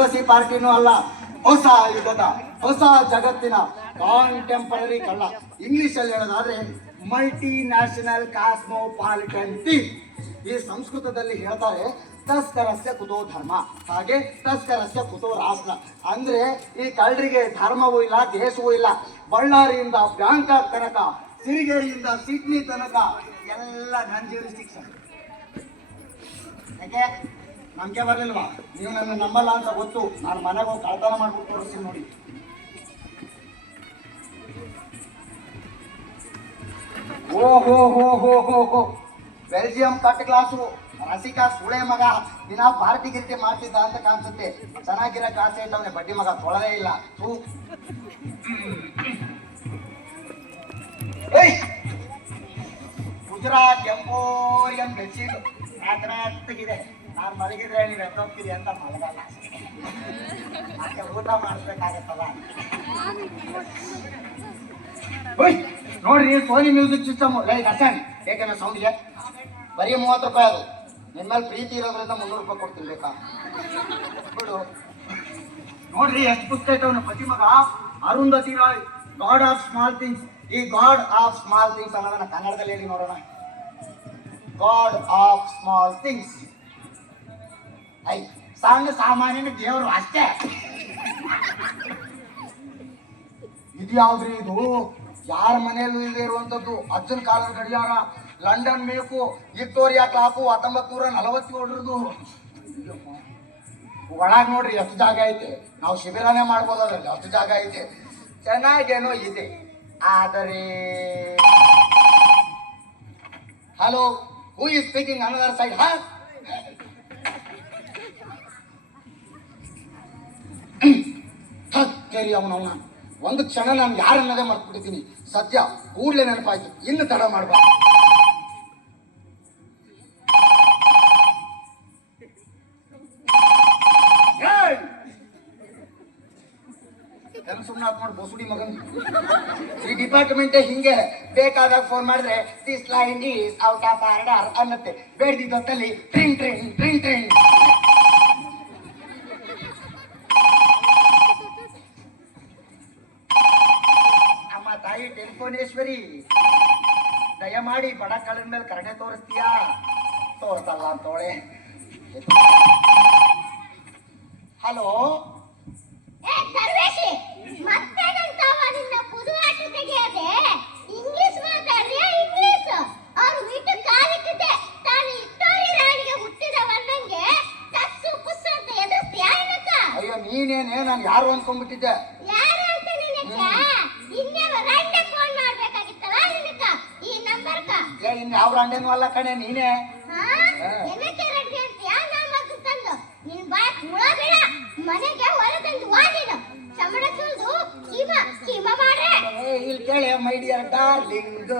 ಬೋಗಸಿ ಪಾರ್ಟಿನೂ ಅಲ್ಲ, ಹೊಸ ಯುಗದ ಹೊಸ ಜಗತ್ತಿನ ಕಾಂಟೆಂಪರರಿ ಕಳ್ಳ. ಇಂಗ್ಲಿಷ್ ಅಲ್ಲಿ ಹೇಳೋದಾದ್ರೆ ಮಲ್ಟಿ ನ್ಯಾಷನಲ್ ಕಾಸ್ಮೋಪಾಲಿಟನ್ ಥೀವ್. ಈ ಸಂಸ್ಕೃತದಲ್ಲಿ ಹೇಳ್ತಾರೆ ತಸ್ಕರಸ್ಯ ಕುತೋ ಧರ್ಮ, ಹಾಗೆ ತಸ್ಕರಸ್ಯ ಕುತೋ ರಾಷ್ಟ್ರ. ಅಂದ್ರೆ ಈ ಕಳ್ಳರಿಗೆ ಧರ್ಮವೂ ಇಲ್ಲ, ದೇಶವೂ ಇಲ್ಲ. ಬಳ್ಳಾರಿಯಿಂದ ಬ್ಯಾಂಕಾಕ್ ತನಕ, ಸಿರಿಗೇರಿಯಿಂದ ಸಿಡ್ನಿ ತನಕ ಎಲ್ಲ ನನ್ನ ಜ್ಯೂರಿಸ್ಡಿಕ್ಷನ್. ಯಾಕೆ ನಂಬಿಕೆ ಬರ್ಲಿಲ್ವಾ? ನೀವು ನನ್ನ ನಂಬಲ್ಲ ಅಂತ ಗೊತ್ತು. ನಾನು ಮನೆಗೆ ಹೋಗಿ ಕಳ್ತನ ಮಾಡ್ಬಿಟ್ಟು ತೋರಿಸ್ತೀನಿ ನೋಡಿ. ಓ ಹೋ ಹೋ ಹೋ ಹೋ ಹೋ, ಬೆಲ್ಜಿಯಂ ಕಟ್ ಕ್ಲಾಸು, ರಸಿಕಾ ಸುಳೆ ಮಗ ದಿನ ಪಾರ್ಟಿ ಗಿರ್ಟಿ ಮಾಡ್ತಿದ್ದ ಅಂತ ಕಾಣಿಸುತ್ತೆ. ಚೆನ್ನಾಗಿರೋ ಕ್ಲಾಸ್ ಇಟ್ಟವನೇ ಬಡ್ಡಿ ಮಗ, ತೊಳದೇ ಇಲ್ಲ. ಗುಜರಾತ್ ಎಂಪೋರಿಯಂ ಬೆಡ್ಶೀಟ್ ಮೆತ್ತಗಿದೆ. ನಾನು ಮಲಗಿದ್ರೆ ನೀವು ಎದ್ದೋಗ್ತೀರಿ ಅಂತ ಮಲಗಲ್ಲ, ಮತ್ತೆ ಊಟ ಮಾಡಿಸ್ಬೇಕಾಗತ್ತಲ್ಲ. ನೋಡ್ರಿ, Sony music system like Ahsan ಏಕೆಂದ್ರೆ ಸೌಂಡ್ಗೆ ಬರೀ 30 ರೂಪಾಯಿ. ಅದು ನಿಮ್ಮ ಮೇಲೆ ಪ್ರೀತಿ ಇರೋದ್ರಿಂದ 300 ರೂಪಾಯಿ ಕೊಡ್ತೀನಿ, ಬೇಕಾ ಬಿಡು. ನೋಡ್ರಿ ಎಷ್ಟು ಪುಸ್ತಕ ಐತವನು ಪತಿ ಮಗ. Arundhati Roy, God of Small Things. ಈ ಗಾಡ್ ಆಫ್ ಸ್ಮಾಲ್ ಥಿಂಗ್ಸ್ ಅನ್ನೋದನ್ನ ಕನ್ನಡದಲ್ಲಿ ಹೇಳಿ ನೋಡೋಣ. God of Small Things. ಸಣ್ಣ ಸಾಮಾನ್ಯನ ದೇವರು ಅಷ್ಟೇ. ಇದು ಯಾವ್ದ್ರಿ? ಇದು ಯಾರ ಮನೆಯಲ್ಲೂ ಇಲ್ಲದೆ ಇರುವಂತದ್ದು. ಅಜ್ಜನ ಕಾಲದ ಗಡಿಯಾರ, ಲಂಡನ್ ಬೇಕು, ವಿಕ್ಟೋರಿಯಾ ಕ್ಲಾಕು 1947. ಒಳಗ್ ನೋಡ್ರಿ ಎಷ್ಟು ಜಾಗ ಐತೆ. ನಾವು ಶಿಬಿರನೇ ಮಾಡ್ಬೋದು ಅದ್ರಲ್ಲಿ, ಅಷ್ಟು ಜಾಗ ಐತೆ. ಚೆನ್ನಾಗೇನೋ ಇದೆ. ಆದರೆ hello, who is speaking another side? ಅವನವನ ಒಂದು ಕ್ಷಣ ನಾನು ಯಾರನ್ನದೇ ಮರ್ತ್ಬಿಟ್ಟಿದ್ದೀನಿ. ಸದ್ಯ ಕೂಡಲೇ ನೆನಪಾಯ್ತು, ಇನ್ನು ತಡ ಮಾಡ್ಬಾರ್ದು. ಸುಮ್ಮನೆ ಹಾಕೊಂಡು ಬಸುಡಿ ಮಗನ್. ಈ ಡಿಪಾರ್ಟ್ಮೆಂಟ್ ಹಿಂಗೆ, ಬೇಕಾದಾಗ ಫೋನ್ ಮಾಡಿದ್ರೆ this line is out of order ಅನ್ನತ್ತೆ. ಬೇಡ್ದಿದ್ದೊತ್ತಲ್ಲಿ ಟ್ರಿಂಗ್ ಟ್ರಿಂಗ್ ಟ್ರಿಂಗ್ ಟ್ರಿಂಗ್. ತಾಯಿ ಟೆಲಿಫೋನೇಶ್ವರಿ, ದಯಮಾಡಿ ಬಡ ಕಳ್ಳನ ಮೇಲೆ ಕರುಣೆ ತೋರಿಸ್ತೀಯಾ? ತೋರಿಸಲ್ಲ ಅಂತೋಳೆ. ಹಲೋ, ಅಯ್ಯೋ ನೀನೇನೆ, ನಾನು ಯಾರು ಅನ್ಕೊಂಡ್ಬಿಟ್ಟಿದ್ದೆ. ಇನ್ ಯಾವ ರಂಡೇನು ಅಲ್ಲ ಕಣೆ, ನೀನೇ. ಇಲ್ಲಿ ಕೇಳಿ ಮೈ ಡಿಯರ್ ಡಾರ್ಲಿಂಗ್,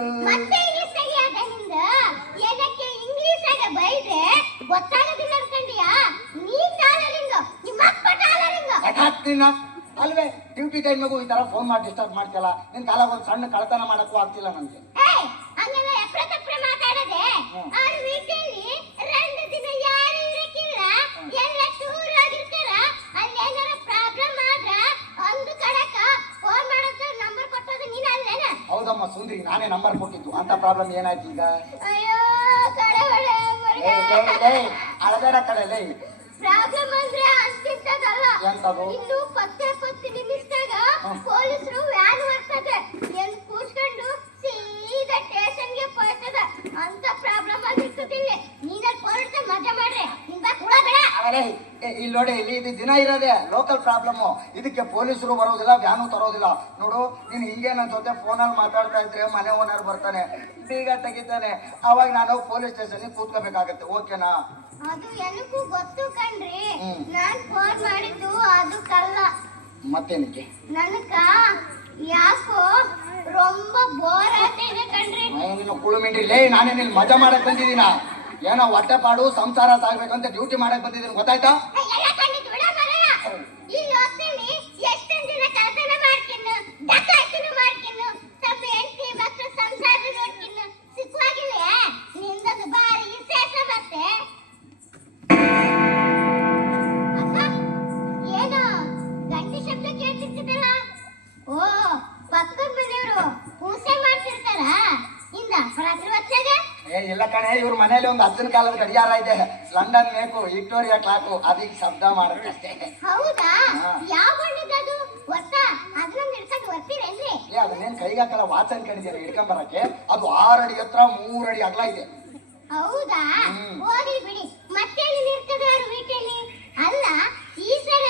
ಅಲ್ವೇ ಡ್ಯೂಟಿ ಟೈಮ್ಗೂ ಈ ತರ ಫೋನ್ ಮಾಡಿ ಡಿಸ್ಟರ್ಬ್ ಮಾಡ್ತಿಲ್ಲ. ನಿನ್ ಕಾಲಾಗ ಒಂದು ಸಣ್ಣ ಕಳತನ ಮಾಡಕ್ಕೂ ಆಗ್ತಿಲ್ಲ ನನಗೆ. ಹೌದಮ್ಮ ಸುಂದ್ರಿ, ನಾನೇ ನಂಬರ್ ಕೊಟ್ಟಿದ್ದು. ಅಂತ ಪ್ರಾಬ್ಲಮ್ ಏನಾಯ್ತು ಈಗ? ಅಳಬೇಡ ಕಡೆ. ಪ್ರಾಬ್ಲಮ್ ಅಂದ್ರೆ ಅಂತಿಂತದಲ್ಲ, ಇನ್ನು 10 ನಿಮಿಷದಾಗ ಪೊಲೀಸರು ವ್ಯಾನ್ ಬರ್ತದೆ, ಎಲ್ಲಿ ಕೂರ್ಸ್ಕೊಂಡು ಸೀದಾ ಸ್ಟೇಷನ್ಗೆ ಹೋಗ್ತದ. ಅಂತ ಪ್ರಾಬ್ಲಮ್ ಆಗಿರ್ತದಿಲ್ಲ. ನೀನಲ್ಲಿ ಪೊಲೀಸ್ ಮಜಾ ಮಾಡ್ರೆ ನಿಂದ ಕೂಡ ಬೇಡ. ಇಲ್ಲಿ ನೋಡಿ, ಇಲ್ಲಿ ಇದು ದಿನ ಇರೋದೇ ಲೋಕಲ್ ಪ್ರಾಬ್ಲಮ್. ಇದಕ್ಕೆ ಪೊಲೀಸರು ಬರೋದಿಲ್ಲ, ವ್ಯಾನು ತರೋದಿಲ್ಲ. ನೋಡು, ನೀನು ಹಿಂಗೆ ನನ್ನ ಜೊತೆ ಫೋನಲ್ಲಿ ಮಾತಾಡ್ತಾ ಇದ್ರೆ ಮನೆ ಓನರ್ ಬರ್ತಾನೆ, ಬೀಗ ತೆಗಿತಾನೆ. ಅವಾಗ ನಾನು ಪೊಲೀಸ್ ಸ್ಟೇಷನ್ಗೆ ಕೂತ್ಕೋಬೇಕಾಗತ್ತೆ. ಓಕೆನಾ? ಅದು ಏನಕ್ಕೂ ಗೊತ್ತು ಕಣ್ರಿ. ನಾನ್ ಫೋನ್ ಮಾಡಿದ್ದು ಅದಕ್ಕಲ್ಲ. ಮತ್ತೇನಕ್ಕೆ? ನನಗ ಯಾಕೋ ரொம்ப ಬೋರ್ ಆಗ್ತಿದೆ ಕಣ್ರಿ. ನೀನು ಕುಳು ಮಿಂಡಿಲೇ, ನಾನೇ ನಿನ್ ಮಜಾ ಮಾಡಕ್ ಬಂದಿದ್ದೀನ. ಏನೋ ಹೊಟ್ಟೆ ಪಾಡು ಸಂಸಾರ ಸಾಗ್ಬೇಕಂತ ಡ್ಯೂಟಿ ಮಾಡಕ್ ಬಂದಿದ್ದೀನಿ, ಗೊತ್ತಾಯ್ತಾ? ಇವ್ರ ಮನೇಲಿ ಒಂದು ಹತ್ತಿನ ಕಾಲದ ಗಡಿಯಾರ ಇದೆ, ಲಂಡನ್ ಬೇಕು, ವಿಕ್ಟೋರಿಯಾ ಕ್ಲಾಕು, ಅದಕ್ಕೆ ಶಬ್ದ ಮಾಡುತ್ತೆ ಅಷ್ಟೇ. ಹೌದಾ? ಯಾವ ಬಣ್ಣದದು? ಒತ್ತ ಅದನ್ನ ಹಿಡ್ಕೊಂಡು ಬರ್ತೀರೇನ್ರಿ? ಅದನ್ನೇನ್ ಕೈಗಾಕಲ್ಲ, ವಾಚ್ ಅನ್ಕೊಂಡಿದ್ದೀರಿ ಹಿಡ್ಕೊಂಬರಕ್ಕೆ. ಅದು 6 ಅಡಿ ಎತ್ತರ 3 ಅಡಿ ಅಗಲ ಇದೆ. ಹೌದಾ? ಹೋಗಿ ಬಿಡಿ. ಮತ್ತೆ ಇರ್ತದೆ ಅವ್ರ ವೀಟಲ್ಲಿ. ಅಲ್ಲ ಈ ಸಲ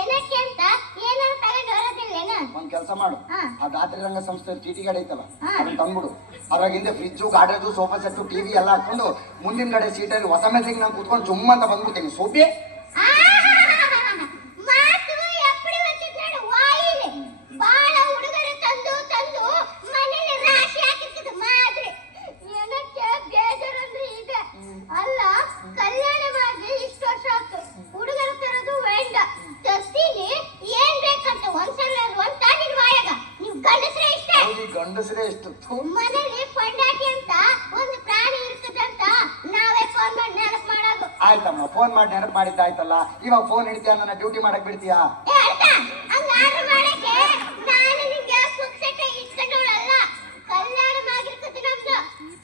ಏನಕ್ಕೆ ಅಂತ ಏನಾದ್ರು ತಗೊಂಡು ಬರೋದಿಲ್ಲೇನ? ಒಂದ್ ಕೆಲಸ ಮಾಡು, ಆ ಗಾತ್ರಿ ರಂಗ ಸಂಸ್ಥೆ ಚೀಟಿ ಗಾಡಿ ಐತಲ್ಲ ಅದನ್ನ ತಂದ್ಬಿಡು. ಅದ್ರಾಗಿಂದ ಫ್ರಿಜ್ಜು, ಗಾಡ್ರೇಜು, ಸೋಫಾ ಸೆಟ್ಟು, ಟಿವಿ ಎಲ್ಲ ಹಾಕೊಂಡು ಮುಂದಿನ ಕಡೆ ಸೀಟಲ್ಲಿ ಹೊಸ ಮೆಸಿಗೆ ನಾನು ಕೂತ್ಕೊಂಡು ಜುಮ್ ಅಂತ ಬಂದ್ಬಿಡ್ತೀನಿ. ಸೋಪಿ ಮಾತು ಎಪ್ಪಡಿ వచ్చినాడు ವಾಯಿಲೆ. ಬಾಳ ಹುಡುಗರು ತಂದು ತಂದು ಮನೆಯಲ್ಲಿ ರಾಶಿ ಹಾಕಿರ್ತದೆ ಮಾದ್ರೆ. ಏನಕ್ಕೆ ಬೇಜಾರಂದ್ರೆ ಈಗ ಅಲ್ಲ, ಕಲ್ಯಾಣ ಮಾಡಿ ಇಷ್ಟು ವರ್ಷ ಆಯ್ತು, ಹುಡುಗರು ತರೋದು ಬೇಡ, ತರ್ತೀನಿ ಏನ್ ಬೇಕಂತ ಒಂದ್ಸಲ ಒಂದ್ ತಾನಿನ ಬಾಯಾಗ ನೀವು ಗಂಡಸ್ರೇ ಇಷ್ಟ. ಗಂಡಸ್ರೇ ಇಷ್ಟು ಮನೇಲಿ ಪಂಡಾಟಿ ಅಂತ ಒಂದು ಪ್ರಾಣಿ ಇರ್ತದಂತ ನಾವೇ ಫೋನ್ ಮಾಡಿ ನೆನಪು ಮಾಡೋದು. ಆಯ್ತಮ್ಮ, ಫೋನ್ ಮಾಡಿ ನೆನಪು ಮಾಡಿದ್ದಾಯ್ತಲ್ಲ. ಇವಾಗ ಫೋನ್ ಹಿಡ್ತೀಯ, ನನ್ನ ಡ್ಯೂಟಿ ಮಾಡಕ್ ಬಿಡ್ತೀಯಾ? ಹಂಗಾರು ಮಾಡಕ್ಕೆ ನಾನು ನಿಮ್ಗೆ ಪುಕ್ಸೆಟ್ಟ ಇಟ್ಕೊಂಡವಳಲ್ಲ. ಕಲ್ಯಾಣ ಆಗಿರ್ತದೆ ನಮ್ದು,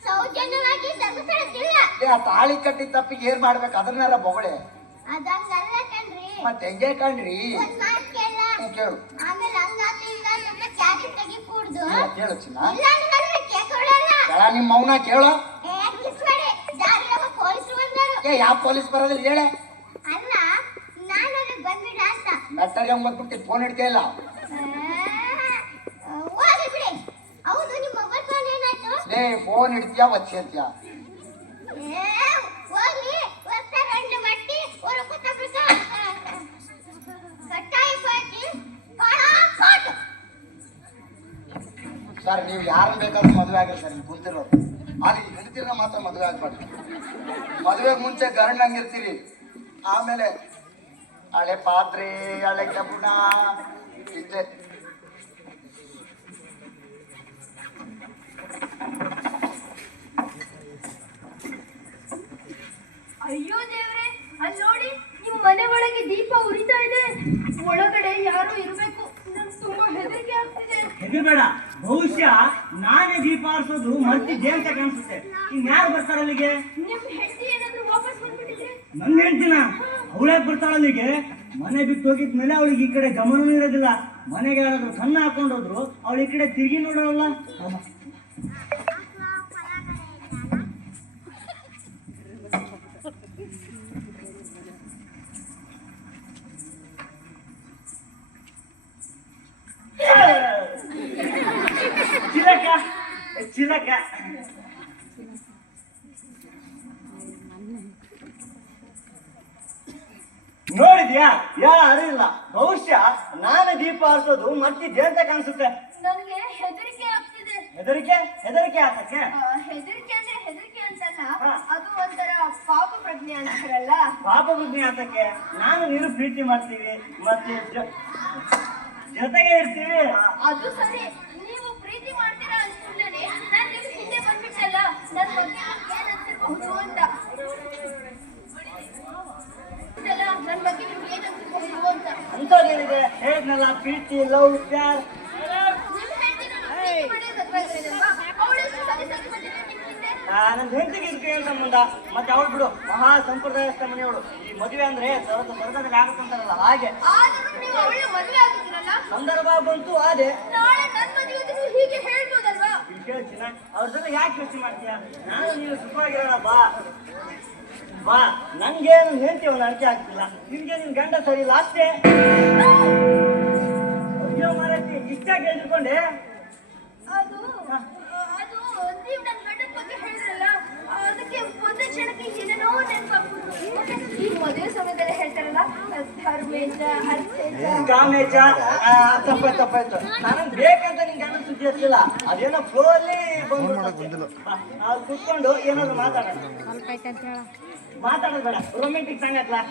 ಸೌಜನ್ಯವಾಗಿ ಧರ್ಮಸ್ಥಳಕ್ಕಿಲ್ಲ. ಆ ತಾಳಿ ಕಟ್ಟಿದ ತಪ್ಪಿಗೆ ಏನ್ ಮಾಡ್ಬೇಕು ಅದನ್ನಾರ ಬೊಗಳೆ. ಅದಂಗಲ್ಲ ಕಣ್ರಿ. ಮತ್ತೆ ಹೆಂಗೆ ಕಣ್ರಿ? ಒಂದ್ ಮಾತು ಕೇಳ. ಕೇಳು. ಆಮೇಲೆ ಹಂಗಾತ ಹಿಂಗಾತ ಅಂತ ಕ್ಯಾರಿ ತೆಗಿ ಕೂಡ್ದು. ಕೇಳು ಚಿನ್ನ. ಇಲ್ಲ ಅಂದ್ರೆ ಕೇಳ್ಕೊಳ್ಳಲ್ಲ. ನಿಮ್ಮ ಮೌನ ಕೇಳು. ಕಿಸ್ ಮಾಡಿ ದಾರಿಯಾಗ ಪೊಲೀಸರು ಬಂದರು. ಯಾವ ಪೊಲೀಸ್ ಬರೋದಿಲ್ಲ ಹೇಳೆ. ಅಲ್ಲ ನಾನು ಅಲ್ಲಿ ಬಂದ್ಬಿಡ ಅಂತ ಮೆಟ್ಟಗೆ ಬಂದ್ಬಿಟ್ಟು ಫೋನ್ ಹಿಡ್ತಾ ಇಲ್ಲ. ಹೋಗಿ ಬಿಡಿ. ಹೌದು, ನಿಮ್ಮ ಮೊಬೈಲ್ ಫೋನ್ ಏನಾಯ್ತು? ಫೋನ್ ಹಿಡ್ತೀಯಾ ವಚ್ಚಿ ಅಂತೀಯ? ಹೋಗ್ಲಿ, ಹೊಸ ರಂಡು ಮಟ್ಟಿ ஒரு குத்தப்பிக்க ಕಟ್ಟಾಯಿ ಪಾಕಿ ಕಾಟ್. ಸರ್, ನೀವು ಯಾರನ್ನ ಬೇಕಾದ್ರೂ ಮದುವೆ ಆಗಿರಿ ಸರ್, ನೀವು ಕುಂತಿರೋದು. ಅಲ್ಲಿ ಹೆಂಡ್ತಿರ ಮಾತ್ರ ಮದುವೆ ಆಗ್ಬಾರ್ದು. ಮದುವೆಗೆ ಮುಂಚೆ ಗಂಡಂಗಿರ್ತೀರಿ, ಆಮೇಲೆ ಹಳೆ ಪಾತ್ರೆ, ಹಳೆ ಕಬ್ಬಣ ಇಷ್ಟೇ. ಅಯ್ಯೋ ದೇವ್ರೆ, ಅಲ್ಲಿ ನೋಡಿ, ನಿಮ್ಮ ಮನೆ ಒಳಗೆ ದೀಪ ಉರಿತಾ ಇದೆ. ಒಳಗಡೆ ಯಾರು ಇರಬೇಕು. ನಂಗೆ ತುಂಬಾ ಹೆದರಿಕೆ ಆಗ್ತಿದೆ. ಹೆದರ್ಬೇಡ, ಬಹುಶಃ ನಾನೇ ದೀಪ ಆರಿಸೋದು ಮರ್ತಿದ್ದೆ ಅಂತ ಕಾಣಿಸುತ್ತೆ. ಇನ್ಯಾರು ಬರ್ತಾರ ಅಲ್ಲಿಗೆ? ನಿಮ್ ಹೆಂಡತಿ ಏನಾದ್ರು ವಾಪಸ್ ಬಂದ್ಬಿಟ್ಟಿದ್ರೆ? ನನ್ನ ಹೆಂಡ್ತಿನ ಅವಳ್ಯಾಕೆ ಬರ್ತಾಳ ಅಲ್ಲಿಗೆ? ಮನೆ ಬಿಟ್ಟು ಹೋಗಿದ್ಮೇಲೆ ಅವಳಿಗೆ ಈ ಕಡೆ ಗಮನವೂ ಇರೋದಿಲ್ಲ. ಮನೆಗೆ ಯಾರಾದ್ರೂ ಕನ್ನ ಹಾಕೊಂಡೋದ್ರು ಅವಳು ಈ ಕಡೆ ತಿರುಗಿ ನೋಡೋಲ್ಲ. ಚಿಲಕ ನೋಡಿದ್ಯಾ? ಯಾರು ಇಲ್ಲ. ಬಹುಶಃ ನಾನೇ ದೀಪ ಆರಿಸೋದು ಮರ್ತಿದ್ದೆ ಅಂತ ಕಾಣಿಸುತ್ತೆ. ನನಗೆ ಹೆದರಿಕೆ ಆಗ್ತಿದೆ. ಹೆದರಿಕೆ? ಹೆದರಿಕೆ ಆತಕ್ಕೆ? ಹೆದರಿಕೆ ಅಂದ್ರೆ ಹೆದರಿಕೆ ಅಂತಲ್ಲ, ಅದು ಒಂಥರ ಪಾಪ ಪ್ರಜ್ಞೆ ಅಂತಾರಲ್ಲ. ಪಾಪ ಪ್ರಜ್ಞೆ ಆತಕ್ಕೆ? ನಾನು ನೀನು ಪ್ರೀತಿ ಮಾಡ್ತೀವಿ, ಮತ್ತೆ ಜೊತೆಗೆ ಇರ್ತೀವಿ. ಅದು ಸರಿ, ನೀವು ಪ್ರೀತಿ ಮಾಡ್ತೀರಾ ಅನ್ಕೊಂಡೇನೆ ನಾನು ನಿಮ್ ಹಿಂದೆ ಬಂದ್ಬಿಟ್ಟಲ್ಲ. ನನ್ನ ಬಗ್ಗೆ ಏನ್ ಅನ್ಸಿರ್ಬಹುದು ಅಂತ. ನನ್ನ ಬಗ್ಗೆ ನಿಮ್ಗೆ ಏನ್ ಅನ್ಸಿರ್ಬಹುದು ಅಂತ. ಅಂತೇನಿದೆ ಹೇಳಿದ್ನಲ್ಲ, ಪ್ರೀತಿ, ಲವ್, ಪ್ಯಾರ್. ನನ್ನ ಹೆಂಡತಿಗೆ ಇದಕ್ಕೆ ಏನ್ ಸಂಬಂಧ? ಮತ್ತೆ ಅವಳು ಬಿಡು, ಮಹಾ ಸಂಪ್ರದಾಯಸ್ಥ ಮನೆಯವಳು. ಈ ಮದುವೆ ಅಂದ್ರೆ ಸ್ವರ್ಗದಲ್ಲಿ ಆಗುತ್ತಂತಾರಲ್ಲ ಹಾಗೆ. ಸಂದರ್ಭ ಬಂತು ಆದೆ. ಹೀಗೆ ಹೇಳ್ಬೋದಲ್ವಾ? ಕೇಳ್ತೀನ, ಅವ್ರ ಜೊತೆ ಯಾಕೆ ಯೋಚನೆ ಮಾಡ್ತೀಯ? ನಾನು ನೀನು ಸುಖವಾಗಿರೋಣ ಬಾ ಬಾ. ನಂಗೇನು ಹೇಳ್ತೀವ ಅರ್ಥ ಆಗ್ತಿಲ್ಲ. ನಿನ್ಗೆ ನಿನ್ ಗಂಡ ಸರಿ ಇಲ್ಲ ಅಷ್ಟೇ. ಅಯ್ಯೋ ಮಾರೈತಿ, ಇಷ್ಟ ಕೇಳ್ಕೊಂಡೆ. ಅದು ನೀವು ನನ್ನ ಗಂಡನ ಬಗ್ಗೆ ಹೇಳಿದ್ರಲ್ಲ, ಅದಕ್ಕೆ ಒಂದೇ ಕ್ಷಣಕ್ಕೆ ಏನೇನೋ ನೆನಪಾಗ್ಬಿಟ್ಟು. ಈ ಮದುವೆ ಸಮಯದಲ್ಲಿ ಹೇಳ್ತಾರಲ್ಲ, ಧರ್ಮೇಜ, ಹರ್ಷೇಜ, ಕಾಮೇಜ. ತಪ್ಪಾಯ್ತು. ನಾನು ಬೇಕಂತ ನಿನ್ ಗಂಡನ ಸುದ್ದಿ ಹಚ್ಚಿಲ್ಲ. ಅದೇನೋ ಫ್ಲೋ ಅಲ್ಲಿ ಬಂದ್ಬಿಟ್ಟು ಕುತ್ಕೊಂಡು ಏನಾದ್ರು ಮಾತಾಡೋದು ಬೇಡ. ರೊಮ್ಯಾಂಟಿಕ್ ಸಾಂಗ್ ಹಾಕ್ಲಾ?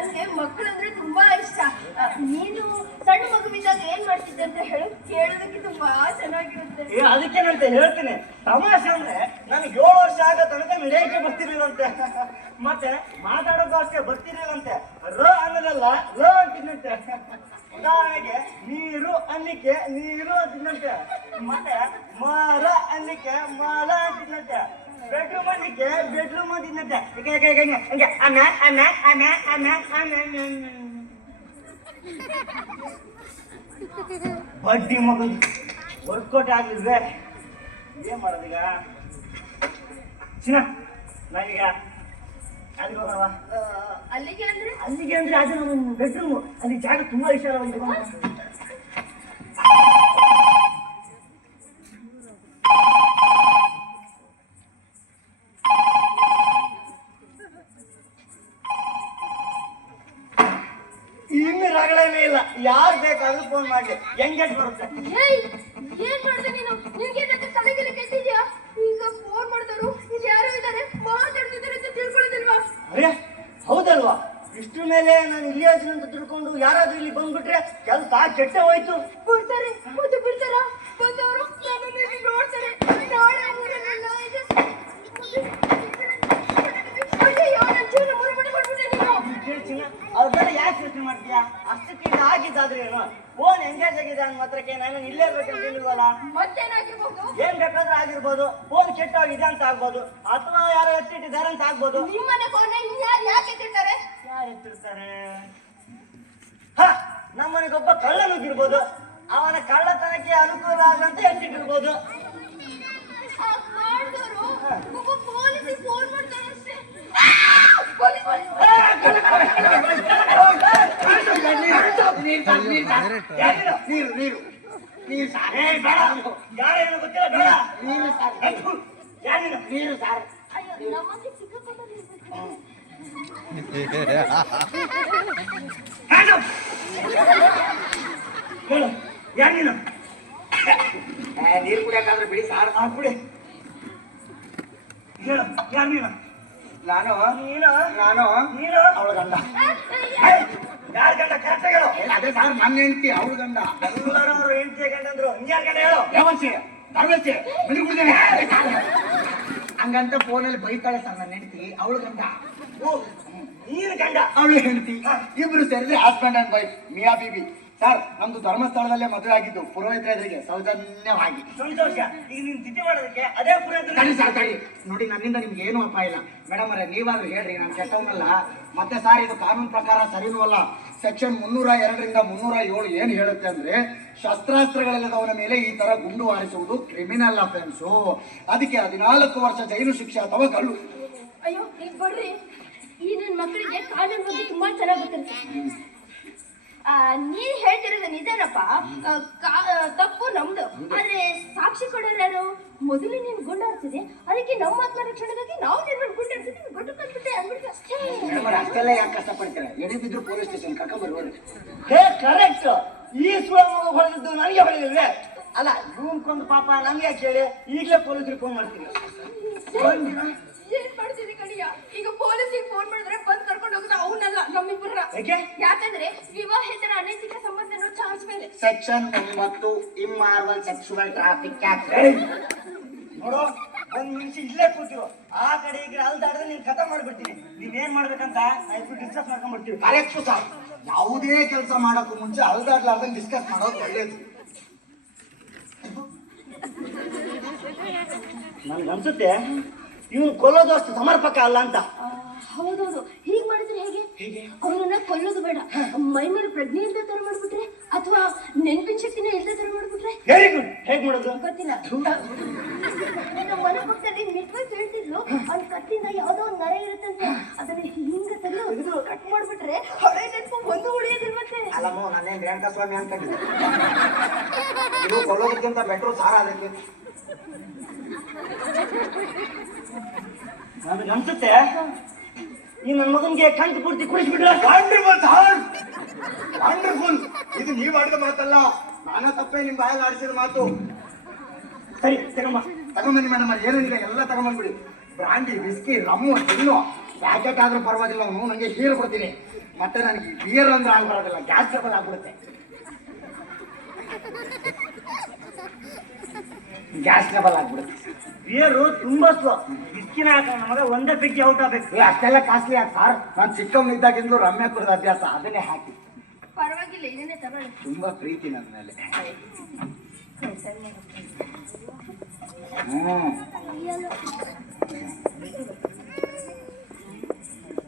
ನನ್ಗೆ ಮಕ್ಕಳಂದ್ರೆ ತುಂಬಾ ಇಷ್ಟ. ನೀನು ಸಣ್ಣ ಮಗುವಿದ್ದಾಗ ಏನ್ ಮಾಡ್ತಿದ್ದೆ ಅಂತ ಹೇಳು, ಕೇಳೋದಕ್ಕೆ ತುಂಬಾ ಚೆನ್ನಾಗಿರುತ್ತೆ. ಅದಕ್ಕೇನಂತ ಹೇಳ್ತೀನಿ. ತಮಾಷೆ ಅಂದ್ರೆ ನನಗೆ 7 ವರ್ಷ ಆಗೋ ತನಕ ನಡೆಯಕ್ಕೆ ಬರ್ತಿರ್ಲಿಲ್ಲಂತೆ. ಮತ್ತೆ ಮಾತಾಡೋದು ಅಷ್ಟೇ ಬರ್ತಿರ್ಲಿಲ್ಲಂತೆ. ರ ಅನ್ನೋದಲ್ಲ ರ ಅಂತಿದ್ದಂತೆ. ಉದಾಹರಣೆಗೆ ನೀರು ಅನ್ಲಿಕ್ಕೆ ನೀರು ಅಂತಿದ್ದಂತೆ. ಮತ್ತೆ ಮರ ಅನ್ಲಿಕ್ಕೆ ಮರ ಅಂತಿದ್ದಂತೆ. ಬೆಡ್ರೂಮ್ ಅನ್ಲಿಕ್ಕೆ ಬೆಡ್ರೂಮ್ ಅಂತಿದ್ದಂತೆ. ಹಂಗೆ ಅನ್ನ ಅನ್ನ ಅನ್ನ ಅನ್ನ ಅನ್ನ ಬಡ್ಡಿ ಮಗು ವರ್ಕೌಟ್ ಆಗ್ಲಿಲ್ವೇ? ಏನ್ ಮಾಡೋದೀಗ? ಚಿನ್ನ ನಾವೀಗ ಅಲ್ಲಿಗೆ ಹೋಗೋಣ. ಅಲ್ಲಿಗೆ ಅಂದ್ರೆ ಅಲ್ಲಿಗೆ ಅಂದ್ರೆ ಅದು ನಮ್ಮ ಬೆಡ್ರೂಮ್. ಅಲ್ಲಿ ಜಾಗ ತುಂಬಾ ವಿಶಾಲವಾಗಿದೆ. ಇನ್ನು ರಗಳೇನೇ ಇಲ್ಲ. ಯಾರು ಬೇಕಾದ್ರೂ ಫೋನ್ ಮಾಡಿ ಎಂಗೇಜ್ ಬರುತ್ತೆ. ಏನ್ ಮಾಡ್ದೆ ನೀನು? ನಿನ್ಗೆ ತಲೆಗೆಲೆ ಕೆಟ್ಟಿದ್ಯಾ? ಈಗ ಫೋನ್ ಮಾಡಿದವರು ಯಾರೋ ಇದ್ದಾರೆ, ಮಾತಾಡ್ತಿದ್ದಾರೆ ಅಂತ ತಿಳ್ಕೊಳ್ಳೋದಿಲ್ವಾ? ಅರೆ ಹೌದಲ್ವಾ? ಇಷ್ಟು ಮೇಲೆ ನಾನು ಇಲ್ಲಿ ಅದನ್ನ ಅಂತ ತಿಳ್ಕೊಂಡು ಯಾರಾದ್ರೂ ಇಲ್ಲಿ ಬಂದ್ಬಿಟ್ರೆ ಕೆಲಸ ಕೆಟ್ಟ ಹೋಯ್ತು. ಬರ್ತಾರೆ, ಮತ್ತೆ ಬಿಡ್ತಾರ? ಬಂದವರು ನನ್ನನ್ನು ಇಲ್ಲಿ ನೋಡ್ತಾರೆ. ನಾಳೆ ಊರಲ್ಲೆಲ್ಲ ಇದೆ. ಅಯ್ಯೋ, ನನ್ನ ಜೀವನ ಮುರುಮುರಿ ಮಾಡ್ಬಿಟ್ಟೆ ನೀನು. ಅವ್ರನ್ನೆಲ್ಲ ಯಾಕೆ ಯೋಚನೆ ಮಾಡ್ತೀಯಾ? ಅಷ್ಟಕ್ಕೆ ಆಗಿದ್ದಾದ್ರೆ ಏನು? ಫೋನ್ ಎಂಗೇಜ್ ಆಗಿದೆ ಅಂದ ಮಾತ್ರಕ್ಕೆ ನಾನು ಇಲ್ಲೇ ಬೇಕಂತ ಹೇಳಿಲ್ವಲ್ಲ. ಮತ್ತೇನಾಗಿರ್ಬೋದು? ಏನ್ ಬೇಕಾದ್ರೂ ಆಗಿರ್ಬೋದು. ಫೋನ್ ಕೆಟ್ಟೋಗಿದೆ ಅಂತ ಆಗ್ಬೋದು, ಅಥವಾ ಯಾರೋ ಎತ್ತಿಟ್ಟಿದ್ದಾರೆ ಅಂತ ಆಗ್ಬೋದು. ನಿಮ್ಮನೆ ಫೋನ್ ಇನ್ಯಾರು ಯಾಕೆ ಎತ್ತಿರ್ತಾರೆ? ಯಾರು ಎತ್ತಿರ್ತಾರೆ? ಹ, ನಮ್ಮನೆಗೊಬ್ಬ ಕಳ್ಳ ನುಗ್ಗಿರ್ಬೋದು. ಅವನ ಕಳ್ಳತನಕ್ಕೆ ಅನುಕೂಲ ಆಗಂತ ಎತ್ತಿಟ್ಟಿರ್ಬೋದು. ಮಾಡಿದವರು ಒಬ್ಬ ಪೊಲೀಸಿಗೆ ಫೋನ್ ಮಾಡ್ತಾರೆ ಅಷ್ಟೇ. ನೀರು ನೀರು ನೀರು ಸಾರ್. ಯಾರೇನು ಗೊತ್ತಿಲ್ಲ, ಬೇಡ. ನೀರು ಸಾರ್. ಯಾರೇನು? ನೀರು ಸಾರ್. ಅಯ್ಯೋ, ನಮ್ಮಲ್ಲಿ ಸಿಕ್ಕಾಕೊಂಡ್ರೆ ಹೇಳು, ಯಾರು ನೀನು? ನೀರು ಕುಡಿಯಕ್ಕಾದ್ರೆ ಬಿಡಿ ಸಾರ್. ಕುಡಿ. ಹೇಳು, ಯಾರು ನೀನು? ನಾನು ನೀನು ನಾನು ನೀನು ಅವಳ ಗಂಡ. ಯಾರ ಗಂಡ? ಕರೆಕ್ಟ್ ಹೇಳು. ಅದೇ ಸಾರ್, ನನ್ನ ಹೆಂಡತಿ ಅವಳ ಗಂಡ. ಎಲ್ಲರೂ ಅವರು ಹೆಂಡತಿ ಗಂಡಂದ್ರು. ನೀನ್ ಗಂಡ ಹೇಳು. ಯಾವಚ್ಚೆ ತರಬೇತಿ ಬಲಿ ಕುಡಿದೇನೆ ಹಂಗಂತ ಫೋನಲ್ಲಿ ಬೈತಾಳೆ ಸರ್ ನನ್ನ ಹೆಂಡತಿ. ಅವಳ ಗಂಡ. ಓ, ನೀನು ಗಂಡ, ಅವಳು ಹೆಂಡತಿ. ಇಬ್ರು ಸೇರಿದ್ರೆ ಹಸ್ಬೆಂಡ್ ಅಂಡ್ ವೈಫ್, ಮಿಯಾ ಬೀಬಿ. ಸರ್, ನಮ್ದು ಧರ್ಮಸ್ಥಳದಲ್ಲೇ ಮದುವೆ ಆಗಿದ್ದು ಪುರೋಹಿತರಿಗೆ ಸೌಜನ್ಯವಾಗಿ. ಸಂತೋಷ. ಈಗ ನೀನ್ ತಿಥಿ ಮಾಡೋದಕ್ಕೆ ಅದೇ ತಡಿ ಸರ್, ತಡಿ. ನೋಡಿ, ನನ್ನಿಂದ ನಿಮ್ಗೆ ಏನು ಅಪಾಯ ಇಲ್ಲ. ಮೇಡಮ್ ಅವರೇ, ನೀವಾದ್ರೂ ಹೇಳ್ರಿ, ನಾನು ಕೆಟ್ಟವನಲ್ಲ. ಮತ್ತೆ ಸರ್, ಇದು ಕಾನೂನು ಪ್ರಕಾರ ಸರಿನೂ ಅಲ್ಲ. ಸೆಕ್ಷನ್ 302ರಿಂದ 307 ಏನು ಹೇಳುತ್ತೆ ಅಂದ್ರೆ, ಶಸ್ತ್ರಾಸ್ತ್ರಗಳಿಲ್ಲದವನ ಮೇಲೆ ಈ ತರ ಗುಂಡು ಹಾರಿಸುವುದು ಕ್ರಿಮಿನಲ್ ಅಫೆನ್ಸು. ಅದಕ್ಕೆ 14 ವರ್ಷ ಜೈಲು ಶಿಕ್ಷೆ ಅಥವಾ ಗಲ್ಲು. ಅಯ್ಯೋ, ಈಗ ಬರ್ರಿ. ಈ ನನ್ನ ಮಕ್ಕಳಿಗೆ ಕಾನೂನು ಬಗ್ಗೆ ತುಂಬಾ ಚೆನ್ನಾಗಿ ಗೊತ್ತಿರುತ್ತೆ. ನೀನ್ ಹೇಳ್ತಿರೋದು ನಿಜನಪ್ಪ. ತಪ್ಪು ನಮ್ದು, ಆದ್ರೆ ಸಾಕ್ಷಿ ಕೊಡೋರು ಯಾರು? ಮೊದಲು ನೀನು ಗುಂಡಾಡ್ತಿದೆ, ಅದಕ್ಕೆ ನಮ್ಮ ಆತ್ಮರಕ್ಷಣೆಗಾಗಿ ನಾವು ನಿನ್ನ ಗುಂಡಾಡ್ತಿದ್ವಿ. ಗುಡ್ಡು ಕಲ್ಬಿಟ್ಟೆ ಅಂದ್ಬಿಟ್ಟು ಅಷ್ಟೇ. ಅಷ್ಟೆಲ್ಲ ಯಾಕೆ ಕಷ್ಟಪಡ್ತಾರೆ? ಎಡಿಬಿದ್ರು ಪೊಲೀಸ್ ಸ್ಟೇಷನ್ ಕರ್ಕೊಂಡ್ ಬರ್ಬೋದು. ಹೇ, ಕರೆಕ್ಟ್. ಈ ಸುಳ ಹೊಡೆದಿದ್ದು ನನಗೆ ಹೊಡೆದಿಲ್ವೇ? ಅಲ್ಲ, ಇವನ್ಕೊಂದು ಪಾಪ ನಮ್ಗೆ ಯಾಕೆ ಹೇಳಿ? ಈಗಲೇ ಪೊಲೀಸರಿಗೆ ಫೋನ್ ಮಾಡ್ತೀನಿ. ಏನ್ ಮಾಡ್ತಿದ್ದೆ ಕಣಿಯ? ಈಗ ಪೊಲೀಸಿಗೆ ಫೋನ್ ಮಾಡಿದ್ರೆ ಬಂದ್ ಕರ್ಕೊಂಡು ಹೋಗೋದು ಅವನಲ್ಲ, ನಮ್ಮಿಬ್ಬರ. ಯಾಕಂದ್ರೆ ವಿವಾಹಿತರ ಅನೈತಿಕ ಸಂಬಂಧ ಚಾರ್ಜ್ ಮೇಲೆ ಸೆಕ್ಷನ್ 9 ಇಮ್ಮಾರ್ವಲ್ ಸೆಕ್ಸುವಲ್ ಟ್ರಾಫಿಕ್ ಆಕ್ಟ್. ನೋಡು, 1 ನಿಮಿಷ ಇಲ್ಲೇ ಕೂತಿರು. ಆ ಕಡೆ ಈಗ ಅಲ್ದಾಡಿದ್ರೆ ನೀನ್ ಕಥೆ ಮಾಡ್ಬಿಡ್ತೀನಿ. ನೀವೇನ್ ಮಾಡ್ಬೇಕಂತ ನಾವಿಬ್ರು ಡಿಸ್ಕಸ್ ಮಾಡ್ಕೊಂಡ್ಬಿಡ್ತೀವಿ. Correct sir. ಯಾವುದೇ ಕೆಲಸ ಮಾಡೋಕ್ಕೂ ಮುಂಚೆ ಅಲ್ದಾಡ್ಲಾರ್ದಂಗೆ ಡಿಸ್ಕಸ್ ಮಾಡೋದು ಒಳ್ಳೇದು. ನನ್ಗನ್ಸುತ್ತೆ ಇವನು ಕೊಲ್ಲೋದು ಅಷ್ಟು ಸಮರ್ಪಕ ಅಲ್ಲ ಅಂತ. ಹೌದೌದು. ಹೀಗ್ ಮಾಡಿದ್ರೆ ಹೇಗೆ? ಅವನನ್ನ ಕೊಲ್ಲೋದು ಬೇಡ, ಮೈ ಮೇಲೆ ಪ್ರಜ್ಞೆ ಇಲ್ಲದೆ ತರ ಮಾಡ್ಬಿಟ್ರೆ, ಅಥವಾ ನೆನಪಿನ ಶಕ್ತಿನ ಇಲ್ಲದೆ ತರ ಮಾಡ್ಬಿಟ್ರೆ. Very good. ಹೇಗ್ ಮಾಡೋದು ಗೊತ್ತಿಲ್ಲ. ನಮ್ಮ ಮನೆ ಪಕ್ಕದಲ್ಲಿ ಮಿಡ್ವೈಫ್ ಹೇಳ್ತಿದ್ಲು, ಅವ್ನ ಕತ್ತಿಂದ ಯಾವ್ದೋ ಒಂದು ನರ ಇರುತ್ತಂತೆ, ಅದನ್ನ ಹಿಂಗ ತೆಗೆದು ಕಟ್ ಮಾಡ್ಬಿಟ್ರೆ ಹಳೆ ನೆನಪು ಒಂದು ಉಳಿಯೋದಿಲ್ವಂತೆ. ಅಲ್ಲಮ್ಮ, ನಾನೇನ್ ರೇಣುಕಾ ಸ್ವಾಮಿ ಅನ್ಕೊಂಡಿದ್ದೆ. ಇದು ಕೊಲ್ಲೋದಕ್ಕಿಂತ ಬೆಟ್ರು ಸಾರ ಅದಕ್ಕೆ. ನನಗನ್ಸುತ್ತೆ ಈ ನನ್ನ ಮಗನ್ಗೆ ಕಂಠ ಪೂರ್ತಿ ಕುಡಿಸ್ಬಿಟ್ರೆ. ವಂಡರ್ಫುಲ್. ಇದು ನೀವ್ ಆಡಿದ ಮಾತಲ್ಲ, ನಾನ ತಪ್ಪೇ ನಿಮ್ ಬಾಯಲ್ಲಿ ಆಡಿಸಿದ ಮಾತು. ಸರಿ, ತಗೊಂಬ. ತಗೊಂಬನ್ನಿ ಮೇಡಮ್. ಏನೇನಿಲ್ಲ ಎಲ್ಲ ತಗೊಂಬಂದ್ಬಿಡಿ. ಬ್ರಾಂಡಿ, ವಿಸ್ಕಿ, ರಮ್ಮು, ಹೆಣ್ಣು ಪ್ಯಾಕೆಟ್ ಆದ್ರೂ ಪರವಾಗಿಲ್ಲ ಅವನು ನನಗೆ ಹೀರ್ ಕೊಡ್ತೀನಿ. ಮತ್ತೆ ನನಗೆ ಬಿಯರ್ ಅಂದ್ರೆ ಆಗಿ ಬರೋದಿಲ್ಲ, ಗ್ಯಾಸ್ ಟ್ರಬಲ್ ಆಗ್ಬಿಡುತ್ತೆ. ಗ್ಯಾಸ್ ಟ್ರಬಲ್ ಆಗ್ಬಿಡುತ್ತೆ. ಬಿಯರು ತುಂಬಾ ಸ್ಲೋ. ಬಿಸ್ಕಿನ ಹಾಕೋಣ ನಮಗೆ ಒಂದೇ ಬಿಗ್ಗಿ ಔಟ್ ಆಗ್ಬೇಕು. ಅಷ್ಟೆಲ್ಲ ಕಾಸ್ಟ್ಲಿ ಆಗ ಸರ್. ನಾನು ಚಿಕ್ಕವನಿದ್ದಾಗಿಂದಲೂ ರಮ್ಯ ಕುಡಿದ ಅಭ್ಯಾಸ, ಅದನ್ನೇ ಹಾಕಿ. ಪರವಾಗಿಲ್ಲ, ಇದನ್ನೇ ತಗೊಳ್ಳಿ. ತುಂಬಾ ಪ್ರೀತಿ ನನ್ನ ಮೇಲೆ.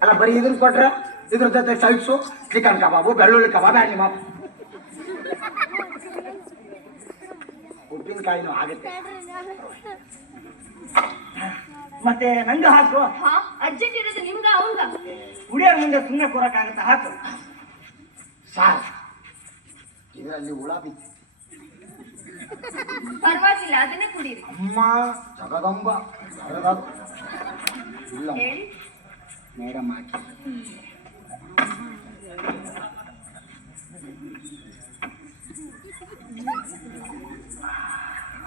ಅಲ್ಲ ಬರೀ ಇದನ್ನ ಕೊಟ್ರೆ ಇದ್ರ ಜೊತೆ ಸೈಡ್ಸು, ಚಿಕನ್ ಕಬಾಬು, ಬೆಳ್ಳುಳ್ಳಿ ಕಬಾಬ್, ನಿಮ್ಮ ಉಪ್ಪಿನಕಾಯಿನೂ ಆಗುತ್ತೆ. ಮತ್ತೆ ನಂದು ಹಾಕು. ಹಾ, ಅರ್ಜೆಂಟ್ ಇರೋದು ನಿಮ್ಗ ಅವಂಗ? ಕುಡಿಯೋರ್ ಮುಂದೆ ಸುಮ್ಮನೆ ಕೂರಕ್ಕಾಗತ್ತೆ, ಹಾಕು. ಸಾರ್ ಇದರಲ್ಲಿ ಹುಳ ಬಿತ್ತು. ಪರವಾಗಿಲ್ಲ, ಅದನ್ನೇ ಕುಡೀರಿ. ಅಮ್ಮ ಜಗದಂಬ ಇಲ್ಲ ಹೇಳಿ ಮೇಡಮ್ ಹಾಕಿ.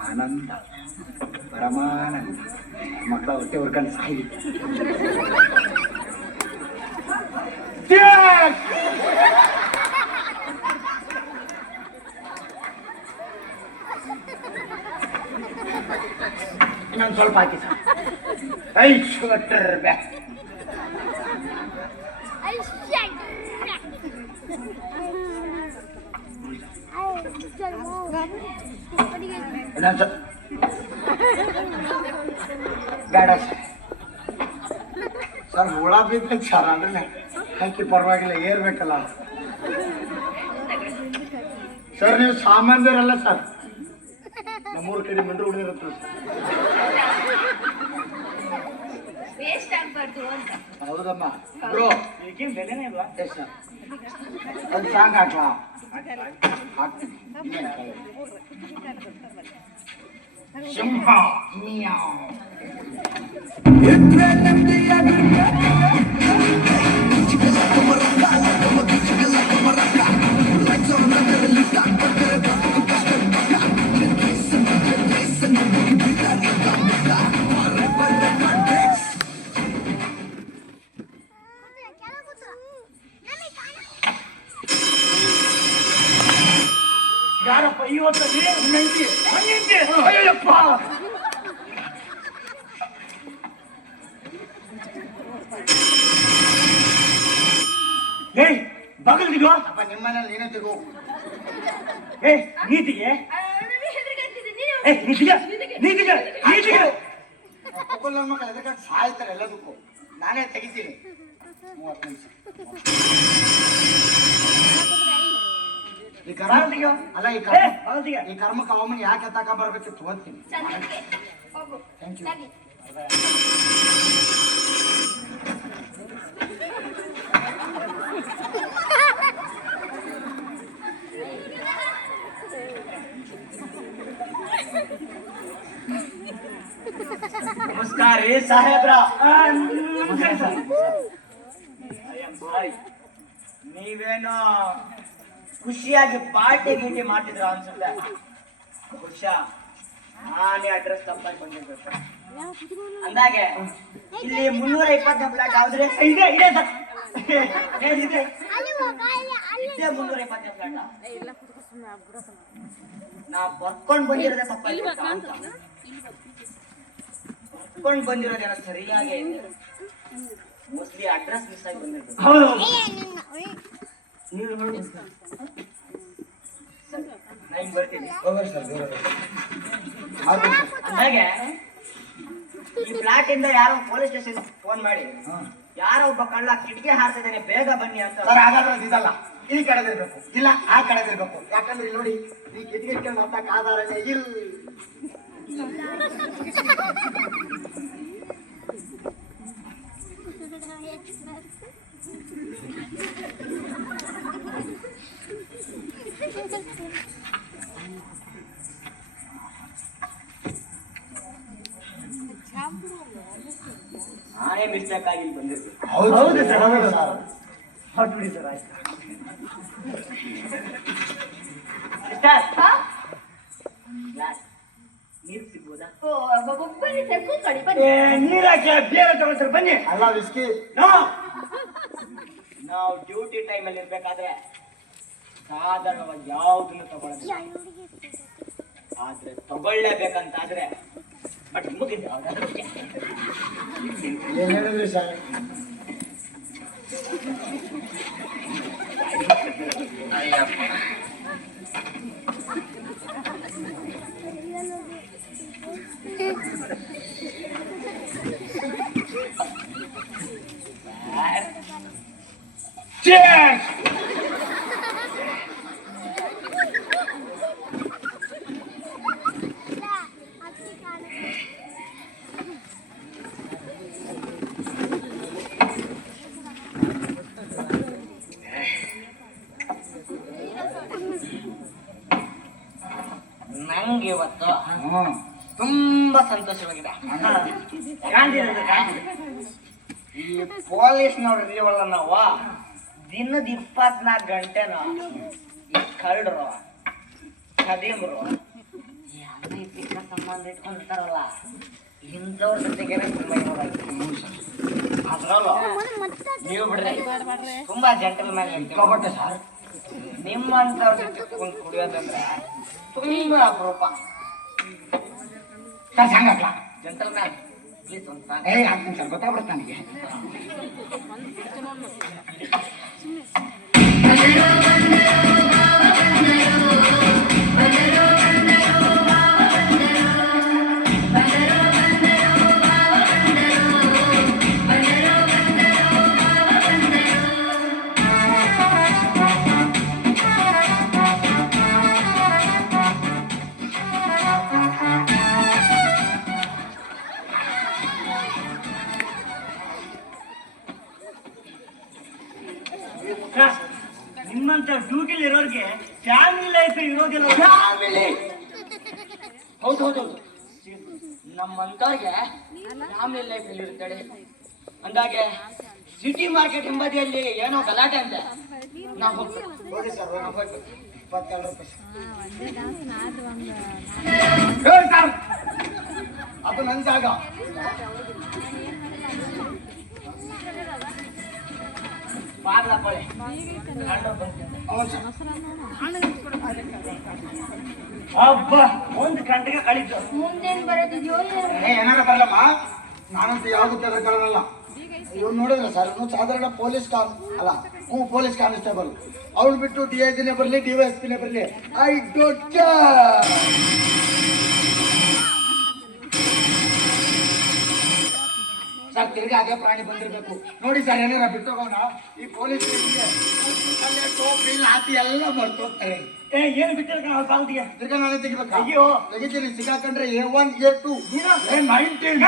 ಆನಂದ ಪರಮಾನಂದ. ಮಕ್ಕಳ ಹೊಟ್ಟೆ ಹೊರ್ಕೊಂಡು ಸಾಯಿ. ಇನ್ನೊಂದು ಸ್ವಲ್ಪ ಹಾಕಿ ಸರ್. ಬೇಡ ಸರ್, ಹುಳ ಬಿದ್ದ ಸರ್ ಅಂದ್ರೆ ಹಾಕಿ ಪರವಾಗಿಲ್ಲ, ಏರ್ಬೇಕಲ್ಲ ಸರ್. ನೀವು ಸಾಮಾನ್ಯರಲ್ಲ ಸರ್, ನಮ್ಮೂರ ಕಡೆ ಮಂಡ್ರು ಹುಡುಗಿರುತ್ತೆ. ವೇಸ್ಟ್ ಆಗ್ಬಾರ್ದು ಅಂತ. ಹೌದಮ್ಮ ಬ್ರೋ, ಈಗಿನ ಬೆಲೆನೇ ಇಲ್ವಾ? Yes sir. ಒಂದು ಸಾಂಗ್ ಹಾಕ್ಲಾ? ಹಾಕ್ತೀನಿ. ಸಿಂಹ ಮಿಯಾವ್. ಯಾರಪ್ಪ ಇವತ್ತಲ್ಲಿ? ಅಯ್ಯಪ್ಪ, ಏಯ್ ಬಗಲ್ದಿಗೋ. ಅಪ್ಪ ನಿಮ್ಮನೇಲಿ ನೀನೇ ತೆಗೋ. ಏಯ್ ನೀತಿಗೆ, ನನಗೆ ಹೆದರಿಕೆ ಆಗ್ತಿದೆ. ನೀನು ಏಯ್ ನೀತಿಗೆ, ನೀತಿಗೆ, ನೀತಿಗೆ. ಮಕ್ಕಳು ನನ್ನ ಮಕ್ಕಳು ಎದಕ್ಕೆ ಸಾಯ್ತಾರೆ ಎಲ್ಲದಕ್ಕೂ. ನಾನೇ ತೆಗಿತೀನಿ. 30 ನಿಮಿಷ ಈ ಕರ್ಮ ಅಲ್ಲ, ಈ ಕರ್ಮಕ್ಕೆ ಅವಮ್ಮನ ಯಾಕೆ ತಗೊಂಡ್ಬರ್ಬೇಕಿತ್ತು ಓದ್ತೀನಿ. ಚಂದಕ್ಕೆ ಹೋಗು. Thank you. ಸರಿ. ನಮಸ್ಕಾರ ರೀ ಸಾಹೇಬ್ರ. ನಮಸ್ಕಾರ ಸರ್. ನೀವೇನೋ ಖುಷಿಯಾಗಿ ಪಾರ್ಟಿ ಗೀಟಿ ಮಾಡ್ತಿದ್ರ ಅನ್ಸುತ್ತೆ. ಬಹುಶಃ ನಾನೇ ಅಡ್ರೆಸ್ ತಪ್ಪಾಗಿ ಬಂದಿರ್ಬೇಕು. ಅಂದಾಗೆ ಇಲ್ಲಿ 320 ಫ್ಲಾಟ್ ಯಾವ್ದ್ರೆ? ಇದೆ ಇದೆ ಸರ್, ಇದೆ 320 ಫ್ಲಾಟ್. ನಾ ಬರ್ಕೊಂಡ್ ಬಂದಿರೋದೇ ತಪ್ಪಾಗಿ ಬರ್ಕೊಂಡ್ ಬಂದಿರೋದೇನೋ ಸರಿಯಾಗಿ ಮೋಸ್ಟ್ಲಿ ಅಡ್ರೆಸ್ ಮಿಸ್ ಆಗಿ ಬಂದಿರ್ಬೇಕು. ನಾನು ಬರ್ತೀನಿ. ಅಂದಾಗೆ ಈ ಫ್ಲಾಟ್ ಇಂದ ಯಾರೋ ಪೊಲೀಸ್ ಸ್ಟೇಷನ್ ಫೋನ್ ಮಾಡಿ ಯಾರೋ ಒಬ್ಬ ಕಳ್ಳ ಕಿಟಕಿ ಹಾರ್ತಿದ್ದಾನೆ, ಬೇಗ ಬನ್ನಿ ಅಂತ. ಸರ್ ಹಾಗಾದ್ರೆ ಇದಲ್ಲ, ಈ ಕಡೆದಿರ್ಬೇಕು, ಇಲ್ಲ ಆ ಕಡೆದಿರ್ಬೇಕು. ಯಾಕಂದ್ರೆ ಇಲ್ಲಿ ನೋಡಿ, ಈ ಕಿಟಕಿ ಇಟ್ಕೊಂಡು ಹತ್ತಕ್ಕೆ ಆಧಾರನೇ ಇಲ್ಲ. ನಾನೇ ಮಿಸ್ಟೇಕ್ ಆಗಿ ಬಂದಿರ್ಬೇಕು. ಹೌದು ಸರ್, ಹೌದು ಸರ್. ಹೊಟ್ಬಿಡಿ ಸರ್, ಆಯ್ತು. ನೀರು ಸಿಗ್ಬೋದಾ? ಬನ್ನಿ ಸರ್, ಕೂತ್ಕೊಳ್ಳಿ ಬನ್ನಿ. ನೀರಾಕೆ ಬೇರೆ ತಗೋತಾರೆ ಬನ್ನಿ. ಅಲ್ಲ ವಿಸ್ಕಿ. ನಾವು ಡ್ಯೂಟಿ ಟೈಮಲ್ಲಿ ಇರ್ಬೇಕಾದ್ರೆ ಸಾಧಾರಣವಾಗಿ ಯಾವುದನ್ನು ತಗೊಳ್ಳೋದು, ಆದ್ರೆ ತಗೊಳ್ಳೇಬೇಕಂತಾದ್ರೆ ಬಟ್ ಮುಗಿದ ಏನ್ ಹೇಳಿದ್ರಿ ಸರ್? ನಂಗೆ ಇವತ್ತು ತುಂಬಾ ಸಂತೋಷವಾಗಿದೆ. ಈ ಪೊಲೀಸ್ನವ್ರು ಇದೀವಲ್ಲ ನಾವು, ದಿನದ 24 ಗಂಟೆನ ಈ ಕಳ್ಳರು ಖದೀಮ್ರು ಈ ಅನೈತಿಕ ಸಂಬಂಧ ಇಟ್ಕೊಂಡಿರ್ತಾರಲ್ಲ, ಇಂಥವ್ರ ಜೊತೆಗೆ ತುಂಬಾ ಅದ್ರಲ್ಲೂ ನೀವು ಬಿಡ್ರಿ ತುಂಬಾ ಜಂಟಲ್ ಮ್ಯಾನ್ ಹೇಳ್ತೀವಿ ಸರ್. ನಿಮ್ಮಂಥವ್ರ ಜೊತೆ ಕುಂತು ಕುಡಿಯೋದಂದ್ರೆ ತುಂಬಾ ಅಪರೂಪ. ಜಂಟಲ್ ಮ್ಯಾನ್ ಪ್ಲೀಸ್ ಒಂದು ಸರ್ ಗೊತ್ತಾಗ್ಬಿಡುತ್ತೆ ನನಗೆ. ನಿಮ್ಮಂತ ಡ್ಯೂಟಿಲಿ ಇರೋರಿಗೆ ಫ್ಯಾಮಿಲಿ ಲೈಫ್ ಇರೋದಿಲ್ಲ. ಹೌದು ಹೌದು ಹೌದು, ನಮ್ಮಂತವ್ರಿಗೆ ಫ್ಯಾಮಿಲಿ ಲೈಫ್ ಎಲ್ಲಿ ಇರ್ತಾಳೆ ಅಂದಾಗೆ ಸಿಟಿ ಮಾರ್ಕೆಟ್ ಹಿಂಬದಿಯಲ್ಲಿ ಏನೋ ಗಲಾಟೆ ಅಂತೆ. ನಾವು ಹೋಗಿ ಸರ್, ಹೋಗಿ 22 ರೂಪಾಯಿ. ಅದು ನನ್ನ ಜಾಗ. ಬಾಗ್ಲಾಕೊಳ್ಳಿ. ಹಬ್ಬ 1 ಗಂಟೆಗೆ ಕಳೀತು. ಮುಂದೇನ್ ಬರೋದಿದೆಯೋ ಏನಾರ ಬರಲಮ್ಮ, ನಾನಂತೂ ಯಾವ್ದು ತೆಗೆದುಕೊಳ್ಳಲ್ಲ. ಇವ್ನು ನೋಡಿದ್ರೆ ಸರ್, ಇವನು ಸಾಧಾರಣ ಪೊಲೀಸ್ ಪೊಲೀಸ್ ಕಾನ್ಸ್ಟೇಬಲ್. ಅವಳು ಬಿಟ್ಟು DIGನೇ ಬರಲಿ, DYSPನೇ ಬರಲಿ, ಐ ಡೋಂಟ್ ಕೇರ್. ಸರ್ ತಿರ್ಗಿ ಅದೇ ಪ್ರಾಣಿ ಬಂದಿರ್ಬೇಕು ನೋಡಿ ಸರ್. ಏನಾರ ಬಿಟ್ಟೋಗೋಣ, ಈ ಪೊಲೀಸ್ ಟೋಪಿ ಲಾತಿ ಎಲ್ಲ ಬರ್ತೋಗ್ತಾರೆ. ಏನು ಬಿಟ್ಟಿರ್ಕ ಪಾವತಿಗೆ ತಿರ್ಗಾ ನಾನೇ ತೆಗಿಬೇಕು. ಅಯ್ಯೋ ತೆಗಿತೀನಿ. ಸಿಗಾಕೊಂಡ್ರೆ A1 A2 A19.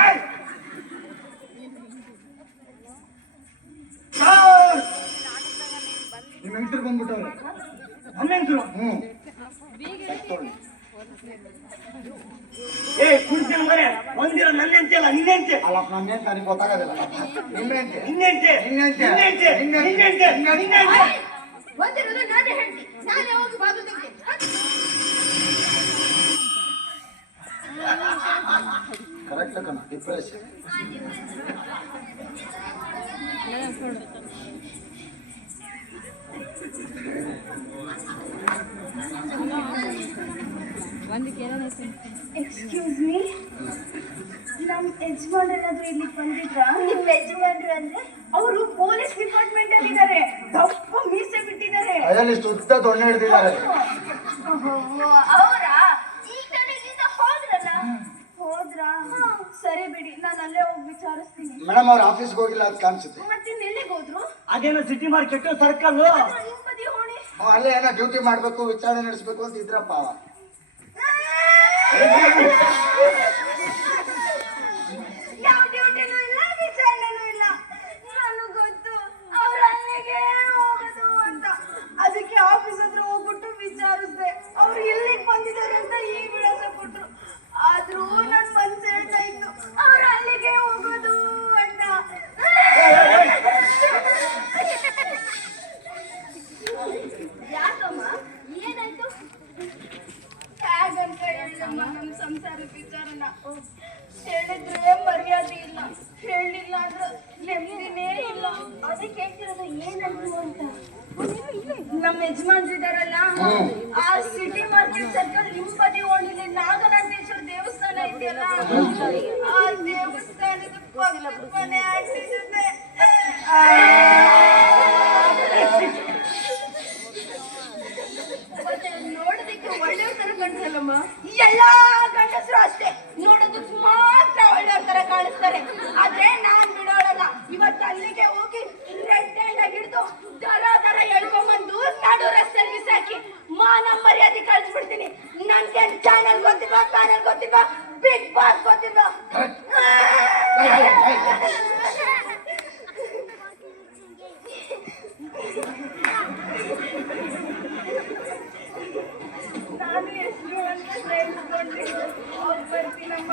ನಿಮ್ಮ ಹೆಂಗಸರು ಬಂದ್ಬಿಟ್ಟವ್ರೆ. ನನ್ನ ಹೆಂಗಸರು ಕುಡ್ತೀನಿ ಮರೆ ಒಂದಿರ ನನ್ನ ಅಂತೆಲ್ಲ ನಿನ್ನೆಂತೆ. ಅಲ್ಲ ನನ್ನೇನ್ ನನಗೆ ಗೊತ್ತಾಗೋದಿಲ್ಲ. ನಿನ್ನೆಂತೆ ನಿನ್ನೆಂತೆ ನಿನ್ನೆಂತೆ ನಿನ್ನೆಂತೆ ನಿನ್ನೆಂತೆ ನಿನ್ನೆಂತೆ ಒಂದಿರೋದು ನಾನೇ ಹೇಳ್ತೀನಿ. ನಾನೇ ಹೋಗಿ ಬಾಗಿಲು ತೆಗಿತೀನಿ. ಕರೆಕ್ಟ್ ಕಣ. ಡಿಪ್ರೆಷನ್ ಎಕ್ಸ್ಕ್ಯೂಸ್ ಮೀ, ನಮ್ಮ ಯಜಮಾನ್ರೇನಾದ್ರೂ ಇಲ್ಲಿ ಬಂದಿದ್ರಾ? ನಿಮ್ಮ ಯಜಮಾನ್ರು ಅಂದ್ರೆ ಅವರು ಪೊಲೀಸ್ ಡಿಪಾರ್ಟ್ಮೆಂಟ್ ಅಲ್ಲಿ ಇದ್ದಾರೆ. ದಪ್ಪ ಮೀಸೆ ಬಿಟ್ಟಿದ್ದಾರೆ. ಅದ್ರಲ್ಲಿ ಸುತ್ತ ದೊಣ್ಣೆ ಹಿಡಿದಿದ್ದಾರೆ. ಅವರಾ? ಈಗ ನಾನು ಇಲ್ಲಿಂದ ಹೋದ್ರಾ? ಸರಿ ಬಿಡಿ, ನಾನು ಅಲ್ಲೇ ಹೋಗಿ ವಿಚಾರಿಸ್ತೀನಿ. ಮೇಡಮ್ ಅವ್ರ ಆಫೀಸ್ಗೆ ಹೋಗಿಲ್ಲ ಅಂತ ಕಾಣಿಸುತ್ತೆ. ಮತ್ತೆ ಎಲ್ಲಿಗೆ ಹೋದ್ರು? ಅದೇನೋ ಸಿಟಿ ಮಾರ್ಕೆಟ್ ಸರ್ಕಲ್ ಹಿಂಬದಿ ಹೋಣಿ. ಅಲ್ಲೇ ಏನೋ ಡ್ಯೂಟಿ ಮಾಡ್ಬೇಕು, ವಿಚಾರಣೆ ನಡೆಸ್ಬೇಕು ಅಂತ ಇದ್ರಪ್ಪ. ಯಾವ ಡ್ಯೂಟಿನೂ ಇಲ್ಲ, ವಿಚಾರಣೆನೂ ಇಲ್ಲ. ನನಗೆ ಗೊತ್ತು ಅವ್ರ ಅಲ್ಲಿಗೆ ಹೋಗೋದು ಅಂತ. ಅದಕ್ಕೆ ಆಫೀಸ್ ಹತ್ರ ಹೋಗ್ಬಿಟ್ಟು ವಿಚಾರಿಸ್ದೆ. ಅವ್ರು ಇಲ್ಲಿಗೆ ಬಂದಿದ್ದಾರೆ ಅಂತ ಈ ವಿಳಾಸ ಕೊಟ್ರು. ಆದ್ರೂ ನನ್ ಮನ್ಸು ಹೇಳ್ತಾ ಇತ್ತು ಅವ್ರ ಅಲ್ಲಿಗೆ ಹೋಗೋದು ಅಂತ. ಯಾಕಮ್ಮ, ಏನಾಯ್ತು? ಹೇಗಂತ ಹೇಳಿದಮ್ಮ, ನಮ್ಮ ಸಂಸಾರದ ವಿಚಾರ ಅದಕ್ಕೆ ಹೇಳ್ತಿರೋದು ಏನಂದ್ರು ಅಂತ. ನಮ್ಮ ಯಜಮಾನ್ರಿದಾರಲ್ಲ, ಆ ಸಿಟಿ ಮಾರ್ಕೆಟ್ ಸರ್ಕಲ್ ಹಿಂಬದಿ ಓಣಿಲಿ ನಾಗನಾಥೇಶ್ವರ ದೇವಸ್ಥಾನ ಇದೆಯಲ್ಲ, ಆ ದೇವಸ್ಥಾನದ ಪಕ್ಕದ ಮನೆ ಆಂಟಿ ಜೊತೆ ಮತ್ತೆ ನೋಡೋದಕ್ಕೆ ಒಳ್ಳೆಯ ತರ ಕಾಣಿಸಲ್ಲಮ್ಮ. ಎಲ್ಲಾ ಗಂಡಸರು ಅಷ್ಟೇ, ನೋಡೋದಕ್ಕೆ ಮಾತ್ರ ಒಳ್ಳೆಯ ತರ ಕಾಣಿಸ್ತಾರೆ. ಆದ್ರೆ ನಾನ್ ಬಿಡೋಳಲ್ಲ. ಇವತ್ತು ಅಲ್ಲಿಗೆ ಹೋಗಿ ರೆಡ್ ಹ್ಯಾಂಡ್ ಆಗಿ ಹಿಡಿದು ದರ ಎಳ್ಕೊಂಬಂದು ನಡು ರಸ್ತೆಯಲ್ಲಿ ಬಿಸಾಕಿ ಮಾನ ಮರ್ಯಾದೆ ಕಳಿಸ್ಬಿಡ್ತೀನಿ. ನನ್ಗೆ ಚಾನೆಲ್ ಗೊತ್ತಿಲ್ವಾ, ಪ್ಯಾನೆಲ್ ಗೊತ್ತಿಲ್ವಾ, ಬಿಗ್ ಬಾಸ್ ಗೊತ್ತಿಲ್ವಾ? ನಾನು ಎಷ್ಟು ಅಂತ ಹೇಳ್ಕೊಂಡಿದ್ದು ಹೋಗಿ ಬರ್ತೀನಮ್ಮ.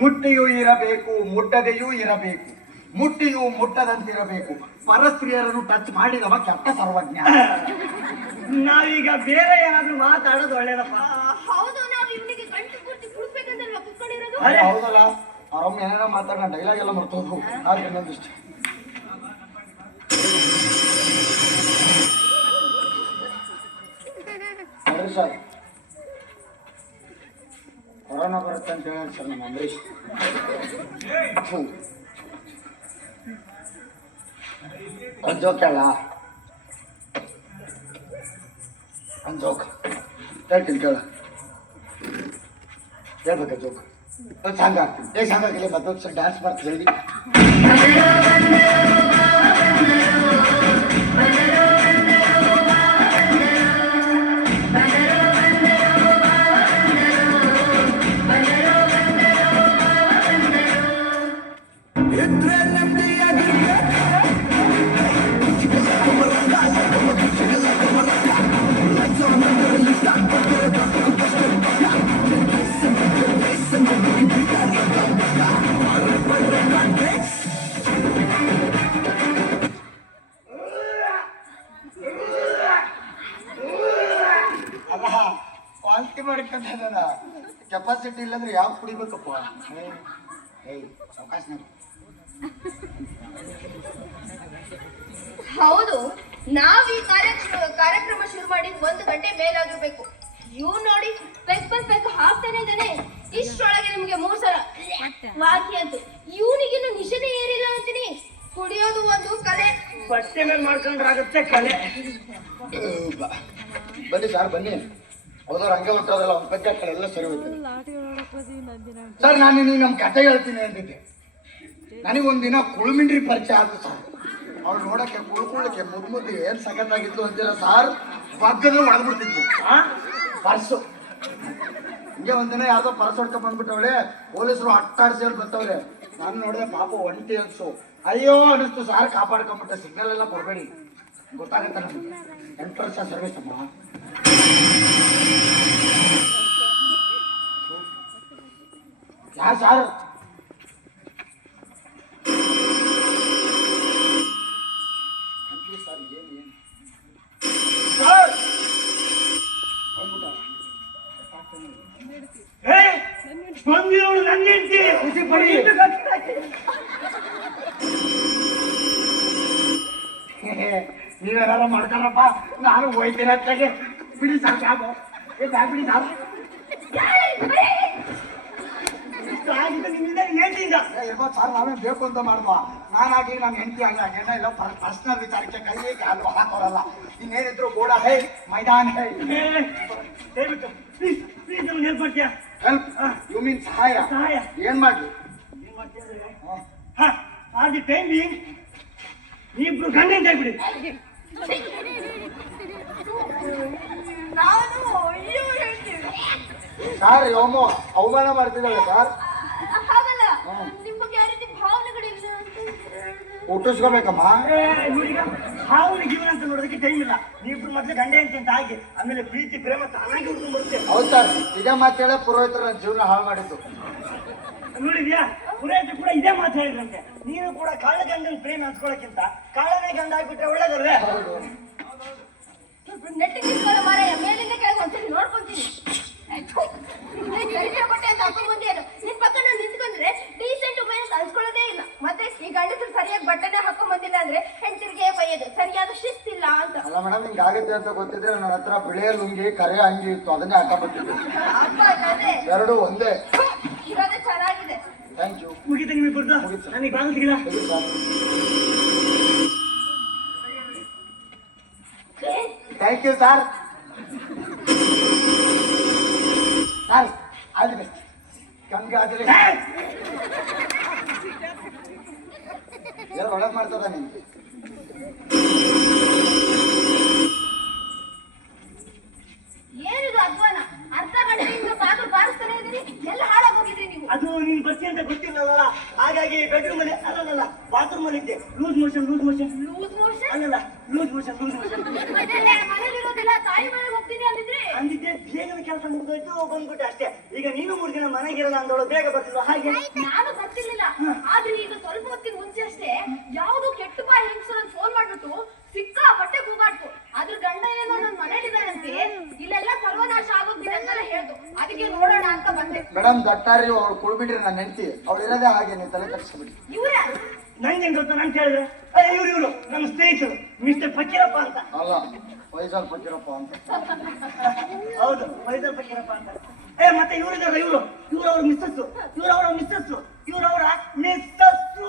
ಮುಟ್ಟಿಯೂ ಇರಬೇಕು, ಮುಟ್ಟದೆಯೂ ಇರಬೇಕು, ಮುಟ್ಟಿಯೂ ಮುಟ್ಟದಂತಿರಬೇಕು. ಪರಸ್ತ್ರೀಯರನ್ನು ಟಚ್ ಮಾಡಿದವ ಕೆಟ್ಟ ಸರ್ವಜ್ಞ. ನಾವೀಗ ಬೇರೆ ಏನಾದ್ರು ಮಾತಾಡೋದು ಒಳ್ಳೇದಪ್ಪ. ಹೌದು, ನಾವು ಇವನಿಗೆ ಗಂಟು ಪೂರ್ತಿ ಕುಡಿಸ್ಬೇಕಂತಲ್ವಾ ಕುತ್ಕೊಂಡಿರೋದು? ಹೌದಲ್ಲ, ಅವ್ರೊಮ್ಮೆ ಏನಾರ ಮಾತಾಡೋಣ, ಡೈಲಾಗ್ ಎಲ್ಲ ಮರ್ತೋದು. ಆದ್ರೆ ಇನ್ನೊಂದಿಷ್ಟು ನೋಡ್ರಿ ಸರ್, ಕೊರೋನಾ ಬರುತ್ತೆ ಅಂತ ಹೇಳಿ ಸರ್ ನಮ್ಮ ಅಂಬರೀಶ್. ಒಂದು ಜೋಕ್ ಅಲ್ಲ, ಒಂದು ಜೋಕ್ ಹೇಳ್ತೀನಿ ಕೇಳ. ಹೇಳ್ಬೇಕ ಜೋಕ್? ಒಂದು ಸಾಂಗ್ ಆಗ್ತೀನಿ. ಸಾಂಗ್ ಆಗಿಲ್ಲ ಮತ್ತೊಂದು ಸರ್ ಡ್ಯಾನ್ಸ್ ಮಾಡ್ತೀನಿ ಹೇಳಿ. ಅಲ್ಲ, ಕ್ವಾಲಿಟಿ ಮಾಡ್ಕೊಂಡ ಕೆಪಾಸಿಟಿ ಇಲ್ಲಂದ್ರೆ ಯಾವ ಕುಡಿಬೇಕಪ್ಪ? ಅವಕಾಶ ಹೌದು, ನಾವ್ ಈ ಕಾರ್ಯಕ್ರಮ ಶುರು ಮಾಡಿ 1 ಗಂಟೆ ಮೇಲಾಗಿರ್ಬೇಕು. ಇವ್ ನೋಡಿ ಪೆಕ್ ಹಾಕ್ತಾನೆ ಇದ್ದಾನೆ. ಇಷ್ಟೊಳಗೆ ನಿಮ್ಗೆ 3 ಸಲ ವಾಂತಿ ಅಂತು. ಇವನಿಗಿನ್ನು ನಿಶನೆ ಏರಿಲ್ಲ ಅಂತೀನಿ. ಕುಡಿಯೋದು ಒಂದು ಕಲೆ. ಬಟ್ಟೆ ಮೇಲೆ ಮಾಡ್ಕೊಂಡ್ರಾಗುತ್ತೆ ಕಲೆ. ಬನ್ನಿ ಸರ್, ಬನ್ನಿ. ಹೌದವ್ರು ಹಂಗೆ ಹೊಂಟೋದಲ್ಲ, ಒಂದು ಪದ್ಯ ಕಡೆ ಎಲ್ಲ ಸರಿ ಹೋಯ್ತು ಸರ್. ನಾನು ನೀವು ನಮ್ಮ ಕತೆ ಹೇಳ್ತೀನಿ ಅಂತಿದ್ದೆ. ನನಗೊಂದಿನ ಕುಳುಮಿಂಡ್ರಿ ಪರಿಚಯ ಆಯ್ತು ಸರ್. ಅವ್ರು ನೋಡಕ್ಕೆ ಕುಳ್ಕೊಳ್ಳಕ್ಕೆ ಮುದ್ದು ಏನ್ ಸಖತ್ತಾಗಿತ್ತು ಅಂತೀರ ಸರ್. ಬಗ್ಗದ ಹೊಡೆದ್ಬಿಡ್ತಿದ್ವಿ ಪರ್ಸು. ಹಿಂಗೆ ಒಂದಿನ ಯಾವ್ದೋ ಪರ್ಸ್ ಹೊಡ್ಕೊಂಡ್ ಬಂದ್ಬಿಟ್ಟವಳೆ. ಪೊಲೀಸರು ಅಟ್ಟಾಡ್ಸಿ ಹೇಳಿ ಬರ್ತವ್ರೆ. ನಾನು ನೋಡಿದೆ ಪಾಪ ಒಂಟಿ ಅನ್ಸು. ಅಯ್ಯೋ ಅನಿಸ್ತು ಸಾರ್, ಕಾಪಾಡ್ಕೊಂಬಿಟ್ಟೆ. ಸಿಗ್ನಲ್ ಎಲ್ಲ ಕೊಡಬೇಡಿ, ಗೊತ್ತಾಗತ್ತೆ ನಮ್ಗೆ. 8 ವರ್ಷ ಸರ್ವಿಸ್ ಅಮ್ಮ. ಯಾರು ಸಾರ್? ಬಂದಿರೋಳು ನನ್ನ ಹೆಂಡತಿ. ನೀವೇನಾರ ಮಾಡ್ತಾರಪ್ಪ, ನಾನು ಹೋಯ್ತೀನಿ ಅತ್ತಾಗೆ. ಬಿಡಿ ಸಾಕು, ಸಾಕು ಬಿಡಿ ಸಾಕು. ಇರ್ಬೋದು ಸರ್, ನಾವೇ ಬೇಕು ಅಂತ ಮಾಡುವ. ನಾನಾಗಿ ನನ್ನ ಹೆಂಡತಿ ಆಗಿ ಏನೋ ಇಲ್ಲ ಪರ್ಸನಲ್ ವಿಚಾರಕ್ಕೆ ಕೈ ಕಾಲು ಹಾಕೋರಲ್ಲ. ಇನ್ನೇನಿದ್ರು ಗೋಡ ಹೇ, ಮೈದಾನ ಹೇ. ದಯವಿಟ್ಟು ಪ್ಲೀಸ್ ಪ್ಲೀಸ್ ನಮ್ಗೆ ಹೆಲ್ಪ್ ಮಾಡ್ತೀಯಾ? ಹೆಲ್ಪ್? ಯು ಮೀನ್ ಸಹಾಯ? ಸಹಾಯ ಏನ್ ಮಾಡ್ಲಿ? ಏನ್ ಮಾಡ್ತೀಯ? ಆರ್ ದಿ ಟೈಮ್ ಬೀಯಿಂಗ್ ನೀವಿಬ್ರು ಗಂಡ ಅಂತ ಹೇಳ್ಬಿಡಿ. ನಾನು ಅಯ್ಯೋ ಹೇಳ್ತೀವಿ ಸರ್, ಅವಮಾನ ಮಾಡ್ತಿದ್ದಾಳೆ ಸರ್. ಹಾಗಲ್ಲ, ನಿಮ್ಮ ಬಗ್ಗೆ ಯಾವ ರೀತಿ ಭಾವನೆಗಳಿಲ್ಲ ಅಂತ ಹೇಳಿದ್ರೆ ಹುಟ್ಟಿಸ್ಕೋಬೇಕಮ್ಮ. ನೀವೀಗ ಹಾವಿನ ಜೀವನ ಅಂತ ನೋಡೋದಕ್ಕೆ ಟೈಮ್ ಇಲ್ಲ. ನೀವಿಬ್ರು ಮೊದಲು ಗಂಡೆ ಅಂತ ಆಗಿ ಆಮೇಲೆ ಪ್ರೀತಿ ಪ್ರೇಮ ತಾನಾಗಿ ಹುಡ್ಕೊಂಡು ಬರುತ್ತೆ. ಹೌದು ಸರ್, ಇದೇ ಮಾತೇಳ ಪುರೋಹಿತರ ನನ್ನ ಜೀವನ ಹಾಳು ಮಾಡಿದ್ದು. ನೋಡಿದ್ಯಾ, ಪುರೋಹಿತರು ಕೂಡ ಇದೇ ಮಾತು ಹೇಳಿದ್ರಂತೆ. ನೀನು ಕೂಡ ಕಳ್ಳ ಗಂಡನ ಪ್ರೇಮ ಹಂಚ್ಕೊಳ್ಳೋಕ್ಕಿಂತ ಕಳ್ಳನೇ ಗಂಡ ಆಗ್ಬಿಟ್ರೆ ಒಳ್ಳೇದಲ್ವೇ? ನೆಟ್ಟಿಗೆ ಮಾರಾಯ, ಮೇಲಿಂದ ಕೆಳಗೆ ಒಂದ್ಸರಿ ನೋಡ್ಕೊಂತೀನಿ. ಕೊಟ್ಟೆ ಅಂತ ಹಾಕೊಂಡ್ ಬಂದಿಯರು. ನಿನ್ ಪಕ್ಕ ನಾನು ನಿಂತ್ಕೊಂಡ್ರೆ ಡೀಸೆಂಟ್ ಉಪಯೋಗ ಕಲ್ಸ್ಕೊಳ್ಳೋದೇ ಇಲ್ಲ. ಮತ್ತೆ ಈ ಗಂಡಸರು ಸರಿಯಾಗಿ ಬಟ್ಟೆನೆ ಹಾಕೊಂಡ್ ಬಂದಿಲ್ಲ ಅಂದ್ರೆ ಹೆಂಡತಿರಿಗೆ ಬೈಯೋದು, ಸರಿಯಾದ ಶಿಸ್ತಿಲ್ಲ ಅಂತ. ಅಲ್ಲ ಮೇಡಮ್, ಹಿಂಗೆ ಆಗುತ್ತೆ ಅಂತ ಗೊತ್ತಿದ್ರೆ ನನ್ನ ಹತ್ರ ಬಿಳಿಯ ಲುಂಗಿ ಕರೆ ಅಂಗಿ ಇತ್ತು, ಅದನ್ನೇ ಹಾಕೊಂಡ್ಬರ್ತಿದ್ದೆ. ಅದೇ ಎರಡು ಒಂದೇ. ಇರೋದೇ ಚೆನ್ನಾಗಿದೆ. Thank you. ಮುಗಿತ ನಿಮಗೆ ಮುಗೀತು. ನನಗೆ ಬಾಗಿಲು ಸಿಗಿಲ್ಲ. Thank you sir. Sir, all the best. Congratulation. ಎಲ್ಲ ಒಳಗೆ ಮಾಡ್ತದ ನಿಮ್ಗೆ. ಏನಿದು ಅಧ್ವಾನ? ಅರ್ಧ ಗಂಟೆಯಿಂದ ಬಾಗಿಲು ಬಾರಿಸ್ತಾನೆ ಇದೀನಿ, ಎಲ್ಲ ಹಾಳಾಗಿ ಹೋಗಿದ್ರಿ ನೀವು. ಅದು ನೀನ್ ಬರ್ತಿ ಅಂತ ಗೊತ್ತಿಲ್ಲಲ್ಲ, ಹಾಗಾಗಿ ಬೆಡ್ರೂಮ್ ಅಲ್ಲಿ ಅಲ್ಲಲ್ಲ ಬಾತ್ರೂಮ್ ಅಲ್ಲಿ ಇದ್ದೆ. ಲೂಸ್ ಮೋಷನ್ ಲೂಸ್ ಮೋಷನ್ ಅಲ್ಲಲ್ಲ, ಲೂಸ್ ಮೋಷನ್ ಮನೇಲಿರೋದಿಲ್ಲ, ತಾಯಿ ಮನೆಗೆ ಹೋಗ್ತೀನಿ ಅಂದಿದ್ರಿ. ಅಂದಿದ್ದೆ. ಬೇಗನ ಕೆಲಸ ಮುಗಿದೋಯ್ತು, ಬಂದ್ಬಿಟ್ಟೆ ಅಷ್ಟೇ. ಈಗ ನೀನು 3 ದಿನ ಮನೆಗಿರಲ್ಲ ಅಂದವಳು ಬೇಗ ಬರ್ತಿದ್ಲು. ಹಾಗೆ ನಾನು ಬರ್ತಿರ್ಲಿಲ್ಲ. ಆದ್ರೆ ಈಗ ಸ್ವಲ್ಪ ಹೊತ್ತಿನ ಮುಂಚೆ ಅಷ್ಟೇ ಯಾವ್ದೋ ಕೆಟ್ಟ ಬಾಯಿ ಹೆಂಗಸರು ಫೋನ್ ಮಾಡ್ಬಿಟ್ಟು ಸಿಕ್ಕಾಪಟ್ಟೆ ಕೂಗಾಡ್ತು. ಅದ್ರ ಗಂಡ ಏನೋ ನನ್ನ ಮನೇಲಿದ್ದಾನಂತೆ, ಇಲ್ಲೆಲ್ಲ ಸರ್ವನಾಶ ಆಗೋದಿಲ್ಲ ಅಂತ ಹೇಳ್ದು. ಅದಕ್ಕೆ ನೋಡೋಣ ಅಂತ ಬಂದೆ. ಮೇಡಮ್, ದಟ್ಟಾರಿ ಅವ್ಳು ಕುಳ್ಬಿಟ್ರಿ ನನ್ನ ಹೆಂಡತಿ. ಅವಳು ಇರೋದೇ ಹಾಗೆ, ನೀವು ತಲೆ ಕಟ್ಸ್ಬಿಡಿ. ಇವ್ರ ನಂಗೆ ಗೊತ್ತಾ, ನಾನು ಕೇಳಿದ್ರೆ ಇವ್ರು ನಮ್ಮ ಸ್ನೇಹಿತರು ಮಿಸ್ಟರ್ ಫಕೀರಪ್ಪ ಅಂತ. ಅಲ್ಲ, ವಯಸ್ಸಲ್ಲಿ ಫಕೀರಪ್ಪ ಅಂತ. ಹೌದು, ವೈದ್ಯರ್ ಫಕೀರಪ್ಪ ಅಂತ. ಮತ್ತೆ ಇವ್ರಿದ್ದಾರೆ, ಇವ್ರು ಅವ್ರ ಮಿಸ್ಸಸ್ಸು, ಇವ್ರವರ ಮಿಸ್ಸಸ್ಸು, ಇವ್ರವರ ಮಿಸ್ಸಸ್ಸು.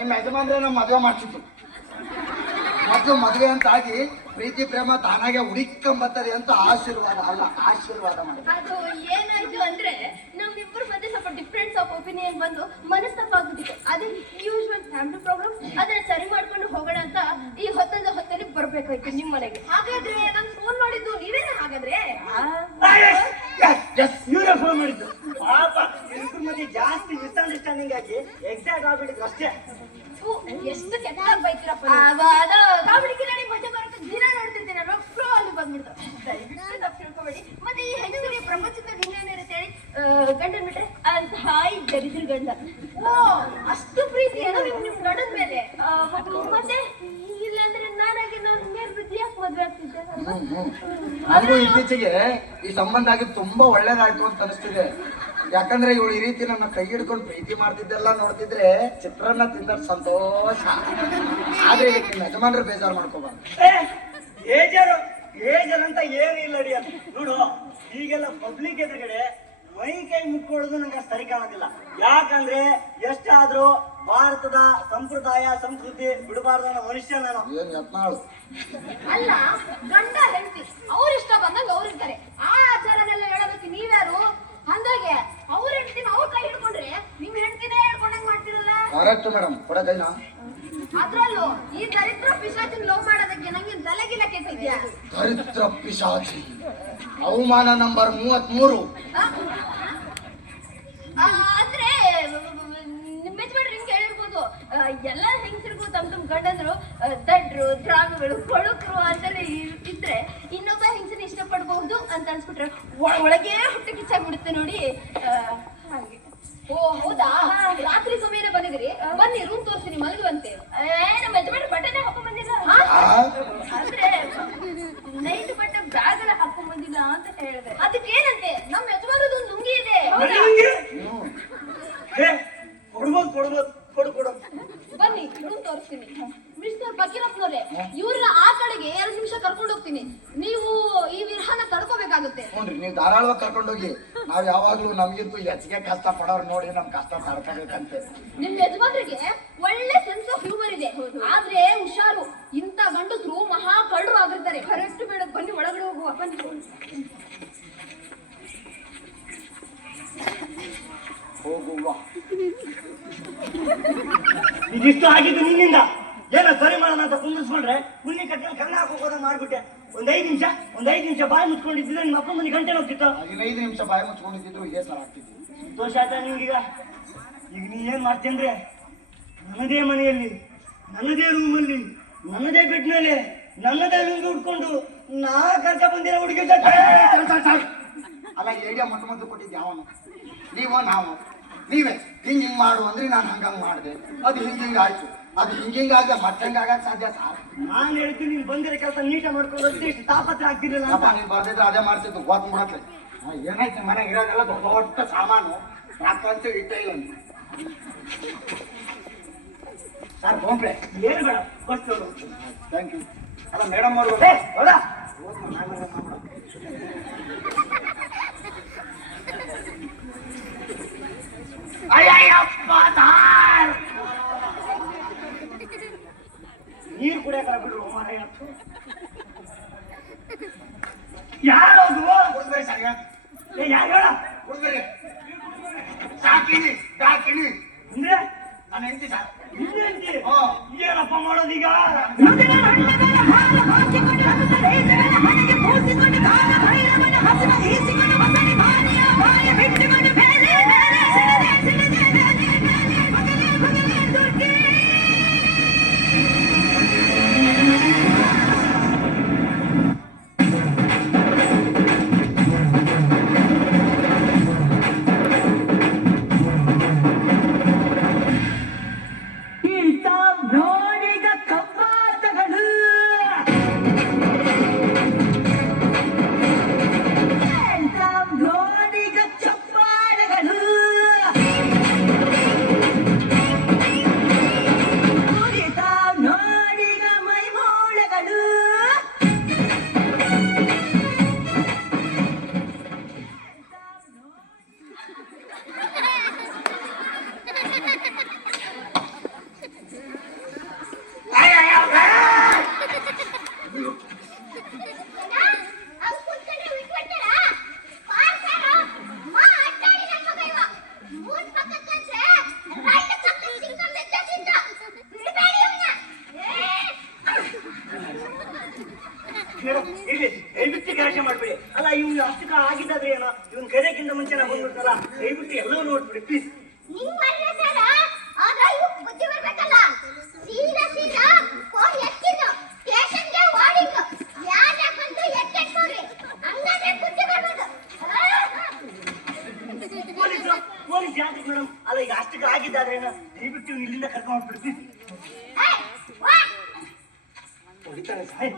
ನಿಮ್ಮ ಯಜಮಾನ್ರೆ ನಮ್ಮ ಮದುವೆ ಮಾಡ್ತಿತ್ತು. ಮೊದಲು ಮದುವೆ ಅಂತ ಆಗಿ ಪ್ರೀತಿ ಪ್ರೇಮ ತಾನಾಗೆ ಹುಡುಕೊಂಬತ್ತದೆ ಅಂತ ಆಶೀರ್ವಾದ ಅಲ್ಲ, ಆಶೀರ್ವಾದ ಮಾಡಿ. ಅದು ಏನಾಯ್ತು ಅಂದ್ರೆ ನಮ್ಮಿಬ್ಬರು ಮಧ್ಯೆ ಸ್ವಲ್ಪ ಡಿಫ್ರೆನ್ಸ್ ಆಫ್ ಒಪಿನಿಯನ್ ಬಂದು ಮನಸ್ತಾಪ ಆಗ್ಬಿಟ್ಟಿತ್ತು. ಅದೇ ಯೂಶುವಲ್ ಫ್ಯಾಮಿಲಿ ಪ್ರಾಬ್ಲಮ್, ಅದನ್ನ ಸರಿ ಮಾಡ್ಕೊಂಡು ಹೋಗೋಣ ಅಂತ ಈ ಹೊತ್ತಲ್ಲಿ ಬರ್ಬೇಕಾಯ್ತು ನಿಮ್ ಮನೆಗೆ. ಹಾಗಾದ್ರೆ ನಾನು ಫೋನ್ ಮಾಡಿದ್ದು ನೀವೇನ? ಹಾಗಾದ್ರೆ ಇವರೇ ಫೋನ್ ಮಾಡಿದ್ದು. ಪಾಪ ಇವ್ರ ಮಧ್ಯೆ ಜಾಸ್ತಿ ಮಿಸ್ಅಂಡರ್ಸ್ಟ್ಯಾಂಡಿಂಗ್ ಆಗಿ ಎಕ್ಸಾಕ್ಟ್ ಆಗ್ಬಿಟ್ಟಿದ್ರು ಅಷ್ಟೇ. ಎಷ್ಟು ಕೆಟ್ಟಾಗಿ ಬೈತೀರಪ್ಪ. ಕಾಮಿಡಿ ಕಿರಾಣಿ ಮಜಾ ಬರುತ್ತೆ, ದಿನ ನೋಡ್ತಿರ್ತೀನಿ ಅಲ್ವಾ, ಫ್ಲೋ ಅಲ್ಲಿ ಬಂದ್ಬಿಡ್ತು. ದಯವಿಟ್ಟು ತಪ್ಪು ತಿಳ್ಕೊಬೇಡಿ. ಮತ್ತೆ ಈ ಹೆಂಗಸರಿಗೆ ಪ್ರಪಂಚದಲ್ಲಿ ಇನ್ನೇನಿರುತ್ತೆ ಹೇಳಿ? ಗಂಡನ್ ಬಿಟ್ರೆ ಅಂತ ಹಾಯ್ ದರಿದ್ರ ಗಂಡ. ಓ, ಅಷ್ಟು ಪ್ರೀತಿ ಏನೋ ನಿಮ್ ಗಂಡನ ಮೇಲೆ. ಮತ್ತೆ ಇಲ್ಲಾಂದ್ರೆ ನಾನು ಮೇಲೆ ಬಿದ್ದು ಯಾಕೆ ಮದ್ವೆ ಆಗ್ತಿದ್ದೆ? ನನಗೂ ಇತ್ತೀಚೆಗೆ ಈ ಸಂಬಂಧ ಆಗಿದ್ದು ತುಂಬಾ ಒಳ್ಳೇದಾಯ್ತು ಅಂತ ಅನಿಸ್ತಿದೆ. ಯಾಕಂದ್ರೆ ಇವಳು ಈ ರೀತಿ ನನ್ನ ಕೈ ಹಿಡ್ಕೊಂಡು ಪ್ರೀತಿ ಮಾಡ್ತಿದ್ದೆಲ್ಲ ನೋಡ್ತಿದ್ರೆ ಚಿತ್ರಾನ್ನ ತಿಂದ ಸಂತೋಷ. ಆದ್ರೆ ಇದಕ್ಕೆ ಯಜಮಾನ್ರು ಬೇಜಾರು ಮಾಡ್ಕೋಬಾರ್ದು. ಏಜರ್ ಅಂತ ಏನು ಇಲ್ಲ ಅಡಿ. ನೋಡು, ಈಗೆಲ್ಲ ಪಬ್ಲಿಕ್ ಎದುರುಗಡೆ ಮೈ ಕೈ ಮುಕ್ಕೊಳ್ಳೋದು ನಂಗೆ ಸರಿ ಕಾಣೋದಿಲ್ಲ. ಯಾಕಂದ್ರೆ ಎಷ್ಟಾದ್ರೂ ಭಾರತದ ಸಂಪ್ರದಾಯ ಸಂಸ್ಕೃತಿ ಬಿಡಬಾರ್ದು ಅನ್ನೋ ಮನುಷ್ಯ ನಾನು. ಏನ್ ಯತ್ನಾಳು. ಅಲ್ಲ, ಗಂಡ ಹೆಂಡತಿ ಅವ್ರ ಇಷ್ಟ ಬಂದಂಗ ಅವ್ರಿರ್ತಾರೆ. ಆ ಆಚಾರನೆಲ್ಲ ಹೇಳೋದಕ್ಕೆ ನೀವ್ಯಾರು? ಅಂದಾಗೆ ಅವ್ರ ಹೆಂಡತಿನ ಅವ್ರ ಕೈ ಹಿಡ್ಕೊಂಡ್ರೆ ನಿಮ್ ಹೆಂಡತಿನೇ ಹಿಡ್ಕೊಂಡಂಗ್ ಮಾಡ್ತಿರಲ್ಲ. ಕರೆಕ್ಟ್ ಮೇಡಮ್, ಕೊಡ ಕೈನಾ. ಅದ್ರಲ್ಲೂ ಈ ದರಿದ್ರ ಪಿಶಾಚಿನ ಲವ್ ಮಾಡೋದಕ್ಕೆ ನಂಗೆ ತಲೆಗಿಲ್ಲ ಕೆಟ್ಟಿದ್ಯಾ? ದರಿದ್ರ ಪಿಶಾಚಿ ಅವಮಾನ ನಂಬರ್ 33. ಅಂದ್ರೆ ಮೆಚ್ಬೇಡ್ರಿ, ಹಿಂಗೆ ಹೇಳಿರ್ಬೋದು. ಎಲ್ಲ ಹೆಂಗಸರಿಗೂ ತಮ್ಮ ಗಂಡಂದ್ರು ದಡ್ರು, ದ್ರಾಗಗಳು, ಕೊಳುಕರು ಅಂತೆಲ್ಲ ಇದ್ರೆ ಇನ್ನೊಬ್ಬ ಹೆಂಗಸನ ಇಷ್ಟಪಡಬಹುದು ಅಂತ ಅನ್ಸ್ಬಿಟ್ರೆ ಒಳಗೆ ಹುಟ್ಟು ಕಿಚ್ಚಾಗ್ಬಿಡುತ್ತೆ ನೋಡಿ. ಹಾಗೆ. ಓ ಹೌದಾ? ರಾತ್ರಿ ಸಮಯನೇ ಬಂದಿದ್ರಿ, ಬನ್ನಿ ರೂಮ್ ತೋರಿಸ್ತೀನಿ, ಮಲಗುವಂತೆ. ನಮ್ಮ ಯಜಮಾನ್ರು ಬಟ್ಟೆನೇ ಹಾಕೊಂಡ್ ಬಂದಿಲ್ಲ ಅಂದ್ರೆ ನೈಟ್ ಬಟ್ಟೆ ಬ್ಯಾಗ್ ಎಲ್ಲ ಹಾಕೊಂಡ್ ಬಂದಿಲ್ಲ ಅಂತ ಹೇಳಿದೆ. ಅದಕ್ಕೇನಂತೆ? ನಮ್ಮ ಯಜಮಾನದು ಒಂದು ಲುಂಗಿ ಇದೆ. ಕೊಡು. ಬನ್ನಿ ರೂಮ್ ತೋರಿಸ್ತೀನಿ. ಮಿಸ್ಟರ್ ಫಕೀರಪ್ಪನವ್ರೆ, ಇವ್ರನ್ನ ಆ ಕಡೆಗೆ 2 ನಿಮಿಷ ಕರ್ಕೊಂಡು ಹೋಗ್ತೀನಿ. ನೀವು ಈ ವಿರಹನ ತಡ್ಕೋಬೇಕಾಗುತ್ತೆ. ನೋಡ್ರಿ, ನೀವು ಧಾರಾಳವಾಗಿ ಕರ್ಕೊಂಡೋಗಿ. ನಾವ್ ಯಾವಾಗ್ಲೂ ನಮ್ಗಿಂತೂ ಹೆಚ್ಚಿಗೆ ಕಷ್ಟ ಪಡೋರು ನೋಡಿ ನಮ್ ಕಷ್ಟ ತಡ್ಕೋಬೇಕಂತೆ. ನಿಮ್ ಯಜಮಾನ್ರಿಗೆ ಒಳ್ಳೆ ಸೆನ್ಸ್ ಆಫ್ ಹ್ಯೂಮರ್ ಇದೆ. ಆದ್ರೆ ಹುಷಾರು, ಇಂಥ ಗಂಡಸರು ಮಹಾ ಕಳ್ಳರು ಆಗಿರ್ತಾರೆ. ಕರೆಕ್ಟ್ ಬೇಡ, ಬನ್ನಿ ಒಳಗಡೆ ಹೋಗುವ. ಬನ್ನಿ. ಹೋಗುವ. ಇದಿಷ್ಟು ಆಗಿದ್ದು ನಿನ್ನಿಂದ. ಏನೋ ಸರಿ ಮಾಡೋಣ ಅಂತ ಕುಂದಿಸ್ಕೊಂಡ್ರೆ ಹುಣ್ಣಿ ಕಟ್ಕೊಂಡು ಕಣ್ಣ ಹಾಕೋದ ಮಾಡ್ಬಿಟ್ಟೆ. ಒಂದ್ 5 ನಿಮಿಷ ಬಾಯಿ ಮುಚ್ಕೊಂಡಿದ್ದಿದ್ರೆ ನಿಮ್ಮ ಅಪ್ಪ ಮನೆ ಗಂಟೆ ಹೋಗ್ತಿತ್ತು. 15 ನಿಮಿಷ ಬಾಯಿ ಮುಚ್ಕೊಂಡಿದ್ರು ಇದೇ ಸರ್ ಆಗ್ತಿದ್ವಿ. ಸಂತೋಷ ಆಯ್ತಾ ನಿಮ್ಗೀಗ? ಈಗ ನೀ ಏನ್ ಮಾಡ್ತೇನ್ರೆ, ನನ್ನದೇ ಮನೆಯಲ್ಲಿ ನನ್ನದೇ ರೂಮಲ್ಲಿ ನನ್ನದೇ ಬೆಡ್ ಮೇಲೆ ನನ್ನದೇ ಲುಂಗಿ ಉಟ್ಕೊಂಡು ನಾ ಕರ್ಕ ಬಂದಿರೋ ಹುಡುಗಿ ಜೊತೆ. ಅಲ್ಲ ಐಡಿಯಾ ಮೊದಲು ಕೊಟ್ಟಿದ್ದೆ ಅವನು, ನೀವು ನಾವು ನೀವೇ ಹಿಂಗ್ ಮಾಡು ಅಂದ್ರೆ ನಾನು ಹಂಗಂಗ್ ಮಾಡಿದೆ, ಅದು ಹಿಂಗ ಆಯ್ತು, ಅದು ಹಿಂಗಾಗ ಮತ್ತಂಗಾಗಕ್ ಸಾಧ್ಯ ಸರ್. ನಾನು ಹೇಳ್ತೀನಿ ನೀನು ಬಂದಿರೋ ಕೆಲಸ ನೀಟಾಗಿ ಮಾಡ್ಕೊಂಡು ಇಷ್ಟು ತಾಪತ್ರ ಆಗ್ತಿರಲಿಲ್ಲ ಅಪ್ಪ ನೀನ್ ಬರ್ದಿದ್ರೆ ಅದೇ ಮಾಡ್ತಿದ್ದು ಗೊತ್ತು ಬಿಡತ್ತೆ. ಏನಾಯ್ತು ಮನೆಗೆ ಇರೋದೆಲ್ಲ ದೊಡ್ಡ ದೊಡ್ಡ ಸಾಮಾನು ರಾಕಂತ ಇಟ್ಟೇ ಇಲ್ಲ ಸರ್. ಗೋಂಪ್ಲೆ ಏನು ಬೇಡ ಫಸ್ಟ್ ಥ್ಯಾಂಕ್ ಯು. ಅಲ್ಲ ಮೇಡಮ್ ಅವರು ಹೌದಾ ಅಯ್ಯಪ್ಪ ಸಾರ್ ನೀರು ಕುಡಿಯಕರ ಬಿಡ್ರು ಮಾರಾಯ. ಯಾರದು ಕೊಡ್ಬೇಡಿ ಸರ್, ಯಾರು ಹೇಳ ಕೊಡ್ಬೇಡಿ. ಸಾಕಿನಿ ಸಾಕಿನಿ ಅಂದ್ರೆ ನಾನು ಹೆಂಡತಿ ಸರ್. ಇನ್ನೇಂತಿ ಹಾ. ಏನಪ್ಪ ಮಾಡೋದೀಗ? ನೋಡಿಗ ಕಪ್ಪಾಟಗಳು ನೋಡಿಗ ಚಪ್ಪಾಳೆಗಳು ನೋಡಿಗ ಮೈಮೂಳೆಗಳು ಇಲ್ಲಿ ದಯವಿಟ್ಟು ಗಲಾಟೆ ಮಾಡ್ಬೇಡಿ. ಅಲ್ಲ ಇವ್ನು ಅಷ್ಟಕ ಆಗಿದ್ದಾದ್ರೆ ಏನೋ ಇವ್ನ ಕರೆಯಕ್ಕಿಂತ ಮುಂಚೆ ನಾವು ಬಂದ್ಬಿಡ್ತಲ್ಲ, ದಯವಿಟ್ಟು ಎಲ್ಲವೂ ನೋಡ್ಬಿಡಿ ಪ್ಲೀಸ್. ಪೊಲೀಸ್ ಯಾಕೆ ಮೇಡಮ್? ಅಲ್ಲ ಈಗ ಅಷ್ಟಕ ಆಗಿದ್ದಾದ್ರೆ ಏನೋ ದಯವಿಟ್ಟು ಇವ್ನು ಇಲ್ಲಿಂದ ಕರ್ಕೊಂಡು ಹೋಗ್ಬಿಡಿ ಪ್ಲೀಸ್. ಹೊಡಿತಾರೆ ಸಾಯ್.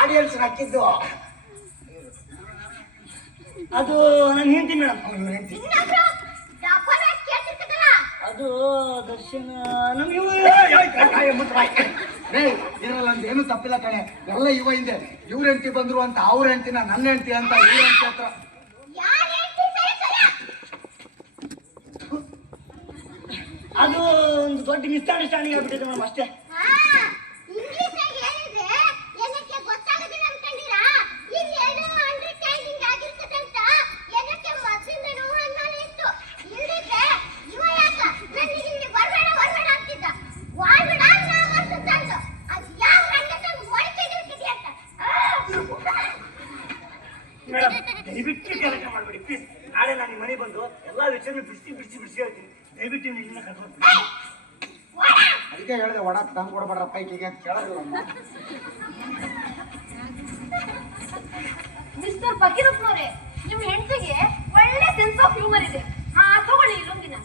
ಆಡಿಯನ್ಸ್ ಹಾಕಿದ್ದು ಅದು ನಾನು ಹೇಳ್ತೀನಿ ಮೇಡಮ್. ಅದು ದರ್ಶನ ನಮ್ಗೆ ಇದ್ರಲ್ಲಿ ಅಂತ ಏನು ತಪ್ಪಿಲ್ಲ ಕಣೆ, ಎಲ್ಲ ಇವ ಹಿಂದೆ ಇವ್ರ ಹೆಂಡತಿ ಬಂದ್ರು ಅಂತ ಅವ್ರ ಹೆಂಡತಿನ ನನ್ನ ಹೆಂಡತಿ ಅಂತ ಇವ್ರ ಹೆಂಡತಿ ಹತ್ರ. ಅದು ಒಂದು ದೊಡ್ಡ ಮಿಸ್ಅಂಡರ್ಸ್ಟ್ಯಾಂಡಿಂಗ್ ಆಗ್ಬಿಟ್ಟಿದೆ ಮೇಡಮ್ ಅಷ್ಟೇ. ಮೇಡಮ್ ದಯವಿಟ್ಟು ಕೆಲಸ ಮಾಡ್ಬೇಡಿ ಪ್ಲೀಸ್. ನಾಳೆ ನಾನು ನಿಮ್ಮ ಮನೆ ಬಂದು ಎಲ್ಲಾ ವಿಷಯನೂ ಬಿಡಿಸಿ ಹೇಳ್ತೀನಿ. ದಯವಿಟ್ಟು ನೀವು ಇಲ್ಲಿಂದ ಕರ್ಕೊಂಡು ಅದಕ್ಕೆ ಹೇಳಿದೆ ಒಡ ತಂದು ಕೊಡ್ಬೇಡ್ರ ಪೈಕಿಗೆ ಅಂತ ಕೇಳೋದಿಲ್ಲ. ಮಿಸ್ಟರ್ ಫಕೀರಪ್ಪನವರೇ, ನಿಮ್ ಹೆಂಡತಿಗೆ ಒಳ್ಳೆ ಸೆನ್ಸ್ ಆಫ್ ಹ್ಯೂಮರ್ ಇದೆ. ತಗೊಳ್ಳಿ ಈ ಲುಂಗಿನ.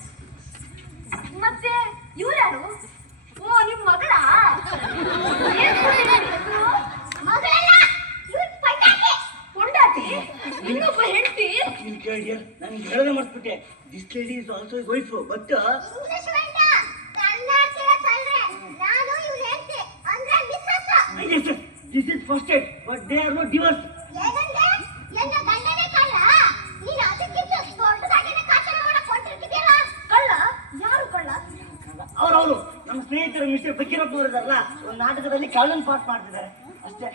ಮತ್ತೆ ಇವ್ರ್ಯಾರು? ಓ ನಿಮ್ ಮಗಳ? ಪೊಂಡಾಟಿ ಇನ್ನೊಬ್ಬ ಹೆಂಡತಿ. ಇಲ್ಲಿ ಕೇಳಿ ನಾನು ಹೇಳೋದೇ ಮರ್ತ್ಬಿಟ್ಟೆ. This lady is also wife but this is first aid but they are not divorce. ಅವರು ನಮ್ಮ ಸ್ನೇಹಿತರು ಮಿಸ್ಟರ್ ಫಕೀರಪ್ಪ ಇದಾರಲ್ಲ, ಒಂದು ನಾಟಕದಲ್ಲಿ ಕಳ್ಳನ್ ಪಾಠ ಮಾಡ್ತಿದ್ದಾರೆ ಅಷ್ಟೇ.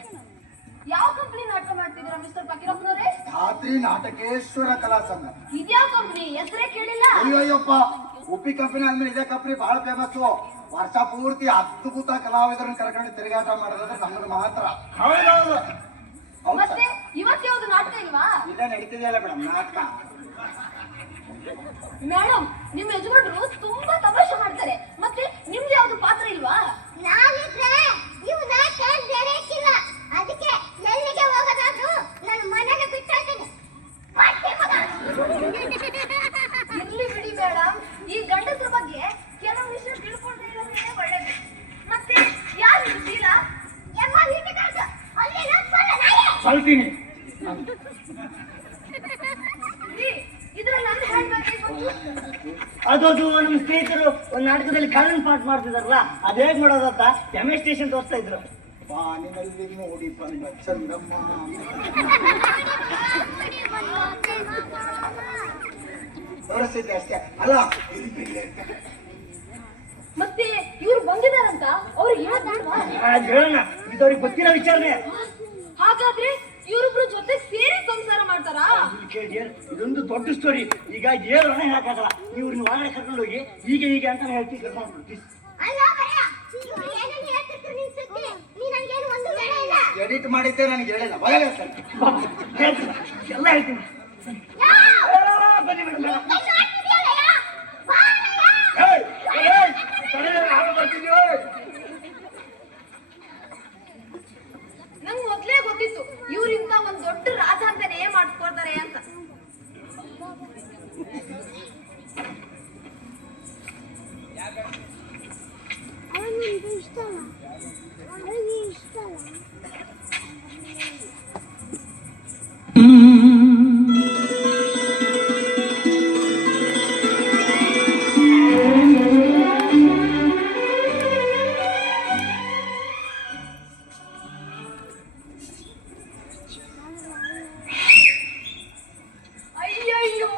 ಯಾವ ಕಂಪನಿ ನಾಟಕ ಮಾಡ್ತಿದ್ದೀರಾ ಮಿಸ್ಟರ್ ಫಕೀರಪ್ಪನವರೇ? ಖಾತ್ರಿ ನಾಟಕೇಶ್ವರ ಕಲಾ ಸಂಘ. ಇದ್ಯಾವ ಕಂಪನಿ? ಹೆಸರೇ ಕೇಳಿಲ್ಲ. ಅಯ್ಯಯ್ಯಪ್ಪ, ಉಪ್ಪಿ ಕಂಪನಿ ಅಂದ್ಮೇಲೆ ಇದೇ ಕಂಪನಿ ಬಹಳ ಫೇಮಸ್. ವರ್ಷ ಪೂರ್ತಿ ಅದ್ಭುತ ಕಲಾವಿದರನ್ನ ಕರ್ಕೊಂಡು ತಿರುಗಾಟ ಮಾಡೋದಂದ್ರೆ ನಮ್ಮದು ಮಾತ್ರ. ಹೌದೌದು. ಮತ್ತೆ ಇವತ್ತು ಯಾವ್ದು ನಾಟಕ ಇಲ್ವಾ? ಇದ ನಡೀತಿದೆಯಲ್ಲ ಮೇಡಮ್ ನಾಟಕ. ಮೇಡಮ್, ನಿಮ್ಮ ಯಜಮಾನ್ರು ತುಂಬಾ ತಮಾಷೆ ಮಾಡ್ತಾರೆ. ಮತ್ತೆ ನಿಮ್ದು ಯಾವ್ದು ಪಾತ್ರ ಇಲ್ವಾ? ನಾನಿದ್ರೆ ನೀವು ನಾಟಕ ನಡೆಯಕ್ಕಿಲ್ಲ. ಅದಕ್ಕೆ ಎಲ್ಲಿಗೆ ಹೋಗೋದಾದ್ರೂ ನನ್ನ ಮನೆಗೆ ಬಿಟ್ಟಾಗ್ತೇನೆ. ಇರ್ಲಿ ಬಿಡಿ ಮೇಡಮ್, ಈ ಗಂಡಸ್ರ ಬಗ್ಗೆ ಕೆಲವು ವಿಷಯ ತಿಳ್ಕೊಂಡ್ರೆ ಇರೋದೇ ಒಳ್ಳೇದು. ಮತ್ತೆ ಯಾರು ನಿಮ್ ಶೀಲ? ಎಮ್ಮ வீட்டு ಕಾಸು ಅಲ್ಲಿ ನಮ್ಮಲ್ಲ ನಾಯೇ. ಕಳ್ತೀನಿ. ಇದ್ರಲ್ಲಿ ನಾನು ಹೇಳ್ಬೇಕೆ ಗೊತ್ತು. ಅದು ನಮ್ಮ ಸ್ನೇಹಿತರು ಒಂದು ನಾಟಕದಲ್ಲಿ ಕಳ್ಳನ್ ಪಾಠ ಮಾಡ್ತಿದಾರಲ್ಲ, ಅದ್ ಹೇಗ್ ಮಾಡೋದಂತ ಡೆಮಾನ್ಸ್ಟ್ರೇಷನ್ ತೋರಿಸ್ತಾ ಇದ್ರು. ಬಾನಿನಲ್ಲಿ ನೋಡಿ ಬಂದ ಚಂದಮ್ಮ ತೋರಿಸ್ತಿದ್ದೆ ಅಷ್ಟೇ ಅಲ್ಲ. ಮತ್ತೆ ಇವ್ರು ಬಂದಿದಾರಂತ ಅವ್ರಿಗೆ ಹೇಳೋದಲ್ವಾ? ಅದ್ ಹೇಳೋಣ, ಇದವ್ರಿಗೆ ಗೊತ್ತಿರೋ ವಿಚಾರನೆ. ಹಾಗಾದ್ರೆ ಇವ್ರಿಬ್ರು ಜೊತೆ ಸೇರಿ ಸಂಸಾರ ಮಾಡ್ತಾರಾ? ಇದೊಂದು ದೊಡ್ಡ ಸ್ಟೋರಿ. ಈಗ ಹೇಳೋಣ ಹೇಳಕ್ಕಾಗಲ್ಲ. ಇವ್ರನ್ನ ಒಳಗಡೆ ಕರ್ಕೊಂಡು ಹೋಗಿ ಹೀಗೆ ಅಂತ ಹೇಳ್ತೀವಿ. ಅಲ್ಲ ಭಯ, ಇವ್ರು ಏನೇನು ಹೇಳ್ತಿದ್ರು ನಿನ್ ಸುದ್ದಿ. ನೀ ನನಗೇನು ಒಂದು ಬೇಡ ಇಲ್ಲ. ಎಡಿಟ್ ಮಾಡಿದ್ದೆ ನನಗೆ ಹೇಳಿಲ್ಲ. ಬಯಲ ಹೇಳ್ತೀನಿ, ಎಲ್ಲ ಹೇಳ್ತೀನಿ. ಬನ್ನಿ ಮೇಡಮ್. ನಂಗೆ ಮೊದ್ಲೇ ಗೊತ್ತಿತ್ತು ಇವ್ರಿಂದ ಒಂದ್ ದೊಡ್ಡ ರಾಜ ಅಂತಾನೆ ಮಾಡ್ಕೊಡ್ತಾರೆ ಅಂತ. ಅವನಿಗೆ ಇಷ್ಟ ಅಲ್ಲ, ಅವನಿಗೆ ಇಷ್ಟ ಅಲ್ಲ. ಅಯ್ಯಯ್ಯೋ,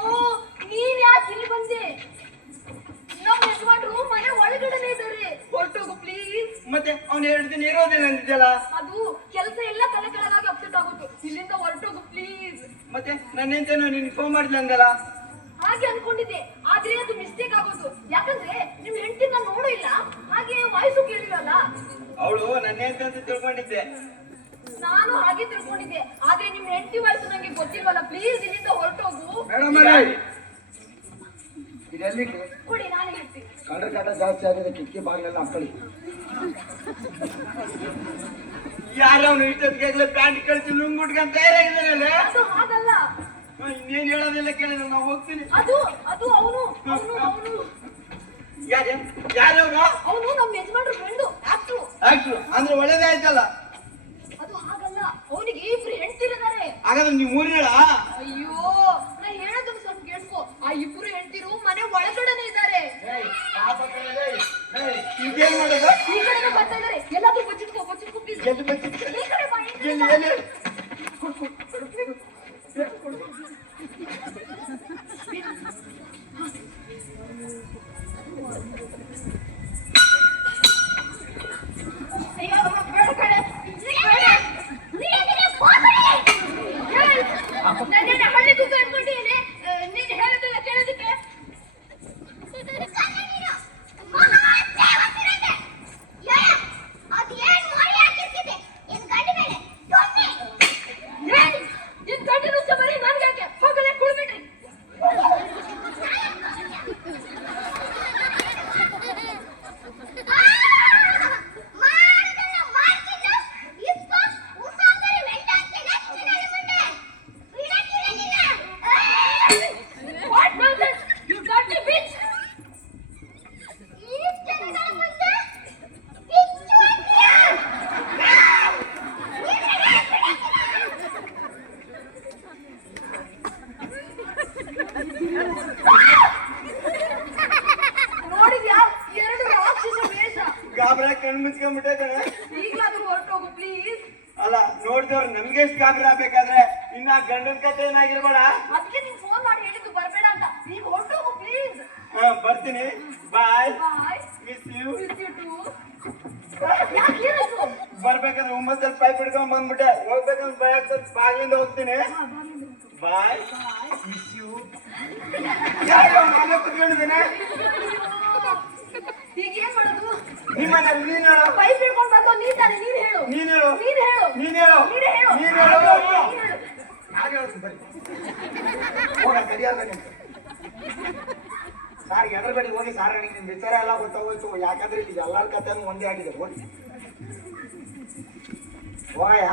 ನೀನ್ ಯಾಕೆ ಇಲ್ಲಿ ಬಂದೆ? ನಮ್ಮ ಯಜಮಾನ್ರು ಮನೆ ಒಳಗಡೆನೆ ಇದ್ದಾರೆ. ಹೊರಟೋಗು ಪ್ಲೀಸ್. ಮತ್ತೆ ಅವ್ನು 2 ದಿನ ಇರೋದಿಲ್ಲ ಅಂತಿದ್ದಲ್ಲ. ಅದು ಕೆಲಸ ಎಲ್ಲ ತಲೆ ಕೆಳಗಾಗಿ ಅಪ್ಸೆಟ್ ಆಗುತ್ತೆ. ಇಲ್ಲಿಂದ ಹೊರಟೋಗು ಪ್ಲೀಸ್. ಮತ್ತೆ ನನ್ನೆಂತೇನೋ ನಿನ್ ಫೋನ್ ಮಾಡಿದ್ಲ ಅಂದಲ್ಲ. ಹಾಗೆ ಅನ್ಕೊಂಡಿದ್ದೆ, ಆದ್ರೆ ಅದು ಮಿಸ್ಟೇಕ್ ಆಗೋದು. ಯಾಕಂದ್ರೆ ನಿಮ್ ಹೆಂಡತಿನ ನೋಡೂ ಇಲ್ಲ, ಹಾಗೆ ವಾಯ್ಸು ಕೇಳಿರಲ್ಲ. ಅವಳು ನನ್ನೆಂತ ಅಂತ ತಿಳ್ಕೊಂಡಿದ್ದೆ. ನಾನು ಹಾಗೆ ತಿಳ್ಕೊಂಡಿದ್ದೆ, ಆದ್ರೆ ನಿಮ್ ಹೆಂಡತಿ ವಾಯ್ಸು ನಂಗೆ ಗೊತ್ತಿಲ್ವಲ್ಲ. ಪ್ಲೀಸ್ ಇಲ್ಲಿಂದ ಹೊರಟೋಗು. ಮೇಡಮ್ ಇದೆಲ್ಲಿ ಕೊಡಿ, ನಾನೇ ಹೇಳ್ತೀನಿ. ಕಳ್ಳರ ಕಾಟ ಜಾಸ್ತಿ ಆಗಿದೆ. ಕಿಟಕಿ ಬಾಗಿಲೆಲ್ಲ ಹಾಕೊಳ್ಳಿ. ಯಾರವನು ಇಷ್ಟೊತ್ತಿಗೆ ಪ್ಯಾಂಟ್ ಕಳಿಸಿ ನುಂಗ್ಬಿಟ್ಕೊಂಡ್ ತಯಾರಾಗಿದ್ದಾನಲ್ಲ. ಅದು ಹಾಗಲ್ಲ. ಇನ್ನೇನ್ ಹೇಳೋದೆಲ್ಲ ಕೇಳಿದ್ರೆ ನಾವು ಹೋಗ್ತೀನಿ. ಅದು ಅದು ಅವನು ಅವನು ಅವನು ಯಾರವ್ರು? ಅವನು ನಮ್ಮ ಯಜಮಾನ್ರ ಫ್ರೆಂಡು, ಆಕ್ಟ್ರು. ಆಕ್ಟ್ರು ಅಂದ್ರೆ ಒಳ್ಳೇದೇ ಆಯ್ತಲ್ಲ. ಅದು ಹಾಗಲ್ಲ, ಅವನಿಗೆ ಇಬ್ರು ಹೆಂಡ್ತಿರಿದ್ದಾರೆ. ಹಾಗಾದ್ರೆ ನೀವು ಊರಿನ ಅಯ್ಯೋ, ನಾ ಹೇಳೋದನ್ನ ಸ್ವಲ್ಪ ಕೇಳಿಸ್ಕೊ. ಆ ಇಬ್ರು ಹೆಂಡ್ತಿರು ಮನೆ ಒಳಗಡೆನೆ ಇದ್ದಾರೆ. ಇದೇನ್ ಮಾಡೋದು? ಈ ಕಡೆ ಬರ್ತಾ ಇದ್ದಾರೆ. ಎಲ್ಲಾದ್ರೂ ಬಚ್ಚಿಟ್ಕೋ ಪ್ಲೀಸ್. ಎಲ್ಲಿ ಬಂದಿದ್ದೆ? ಈ ಕಡೆ ಬಾ, ಈ ಕಡೆ ಎಲ್ಲಿ ಬಾ. ಎಲ್ಲಿ? ಅಯ್ಯೋ, ಬೇಡ ಕಣೆ. ಬೇಡ. ನನ್ನೇನು ಹಳ್ಳಿ ಕುಕ್ಕ ಅನ್ಕೊಂಡಿದ್ದೀನಿ. ನೀನು ಹೇಳೋದೆಲ್ಲ ಕೇಳೋದಕ್ಕೆ. ನಿನ್ ಗಂಡ ರುಚ ಬರೀ ನನ್ಗೆ ಯಾಕೆ? ಹೋಗಲೇ ಕುಳ್ಬಿಟ್ರಿ. What nonsense? You got me, bitch. ನೋಡಿದ್ಯಾ, 2 ರಾಕ್ಷಸ ವೇಷ. ಗಾಬ್ರ ಕಣ್ ಮುಚ್ಕೊಂಡ್ಬಿಟ್ಟೆ ಕಣ. ಈಗಲಾದ್ರೂ ಹೊರಟೋಗು ಪ್ಲೀಸ್. ಅಲ್ಲ ನೋಡಿದವ್ರು ನಮ್ಗೆ ಎಷ್ಟು ಗಾಬರಿ ಆಗ್ಬೇಕಾದ್ರೆ ಇನ್ನ ಗಂಡನ ಕಥೆ ಏನಾಗಿರ್ಬೇಡ. ಅದಕ್ಕೆ ನೀನ್ ಫೋನ್ ಮಾಡಿ ಹೇಳಿದ್ದು ಬರ್ಬೇಡ ಅಂತ. ಈಗ ಹೊರಟೋಗು ಪ್ಲೀಸ್. ಬರ್ತೀನಿ. Bye. Bye. Miss you. Miss you too. ಯಾಕೆ ಏನಾಯ್ತು? ಬರ್ಬೇಕಾದ್ರೆ 9 ಪೈಪ್ ಹಿಡ್ಕೊಂಡ್ ಬಂದ್ಬಿಟ್ಟೆ. ಹೋಗ್ಬೇಕಂದ್ರೆ ಭಯ ಆಗ್ತದೆ. ಬಾಗಿಲಿಂದ ಹೋಗ್ತೀನಿ. ಬಾಯ್. Miss you. ಯಾರು ಮನೆ ಕುತ್ಕೊಂಡಿದ್ದೇನೆ? ಈಗ ಏನ್ ಮಾಡೋದು? ನಿಮ್ಮನೆ ನೀನ್ ಹೇಳು. ಪೈಪ್ ಹಿಡ್ಕೊಂಡು ಬಂದು ನೀನ್ ತಾನೆ, ನೀನ್ ಹೇಳು. ನೀನ್ ಹೇಳು. ನೀನ್ ಹೇಳು. ನೀನ್ ಹೇಳು. ನೀನ್ ಹೇಳು. ನೀನ್ ಹೇಳು. ನೀನ್ ಹೇಳು. ಸಾರ್ ಎಡಬೇಡಿ ಹೋಗಿ ಸಾರ್, ನನಗೆ ನಿಮ್ ವಿಚಾರ ಎಲ್ಲ ಗೊತ್ತಾಗೋಯ್ತು. ಯಾಕಂದ್ರೆ ಇಲ್ಲಿ ಎಲ್ಲರ ಕಥೆನೂ ಒಂದೇ ಆಗಿದೆ. ಹೋಗಿ ಹೋಗಯ್ಯ.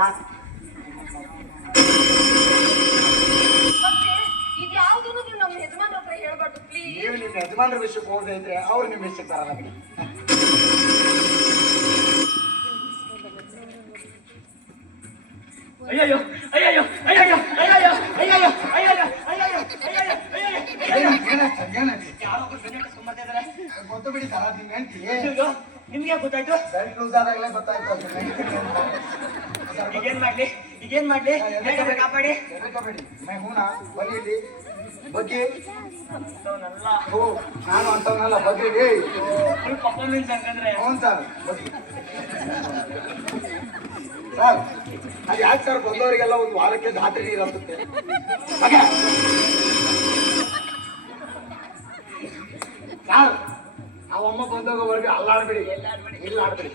ಮತ್ತೆ ಇದ್ಯಾವ್ದು ನೀವು ನಮ್ಮ ಯಜಮಾನ್ರ ಹತ್ರ ಹೇಳ್ಬಾರ್ದು ಪ್ಲೀಸ್. ನೀವು ನಿಮ್ಮ ಯಜಮಾನ್ರ ವಿಷಯಕ್ಕೆ ಹೋಗದೆ ಇದ್ರೆ ಅವ್ರು ನಿಮ್ಮ ವಿಷಯಕ್ಕೆ ಬರಲ್ಲ ಬಿಡಿ. ಅಯ್ಯಯ್ಯೋ ಅಯ್ಯಯ್ಯೋ ಅಯ್ಯಯ್ಯೋ ಅಯ್ಯಯ್ಯೋ ಅಯ್ಯಯ್ಯೋ ಅಯ್ಯಯ್ಯೋ ಅಯ್ಯಯ್ಯೋ ಅಯ್ಯಯ್ಯೋ ಗೊತ್ತು ಬಿಡಿ ಸರ್, ನಿಮ್ ಹೆಂಡ್ತಿ ನಿಮ್ಗೆ ಗೊತ್ತಾಯ್ತು? ಬೆಲ್ಟ್ ಲೂಸ್ ಆದಾಗಲೇ ಗೊತ್ತಾಯ್ತು ಅದು ಹೆಂಡ್ತಿ ಅಂತ. ಈಗೇನ್ ಮಾಡ್ಲಿ ಕಾಪಾಡಿ. ಎದಕ್ಕಬೇಡಿ, ಮೈ ಹೂನಾ ಬರೀಲಿ ಬಗ್ಗೆ. ಅಂತವನಲ್ಲ. ಓ ನಾನು ಅಂತವನಲ್ಲ, ಬಗ್ಗೆ. ಫುಲ್ ಪರ್ಫಾರ್ಮೆನ್ಸ್ ಅಂತಂದ್ರೆ ಹ್ಞೂ ಸರ್. ಸರ್ ಅದು ಯಾಕೆ ಸರ್ ಬಂದವರಿಗೆಲ್ಲ ಒಂದು ವಾರಕ್ಕೆ ಧಾತ್ರಿ ನೀರು ಹತ್ತುತ್ತೆ? ಸರ್ ಅವಮ್ಮ ಬಂದೋಗೋವರೆಗೆ ಅಲ್ಲಾಡ್ಬೇಡಿ, ಇಲ್ಲ ಆಡ್ಬೇಡಿ.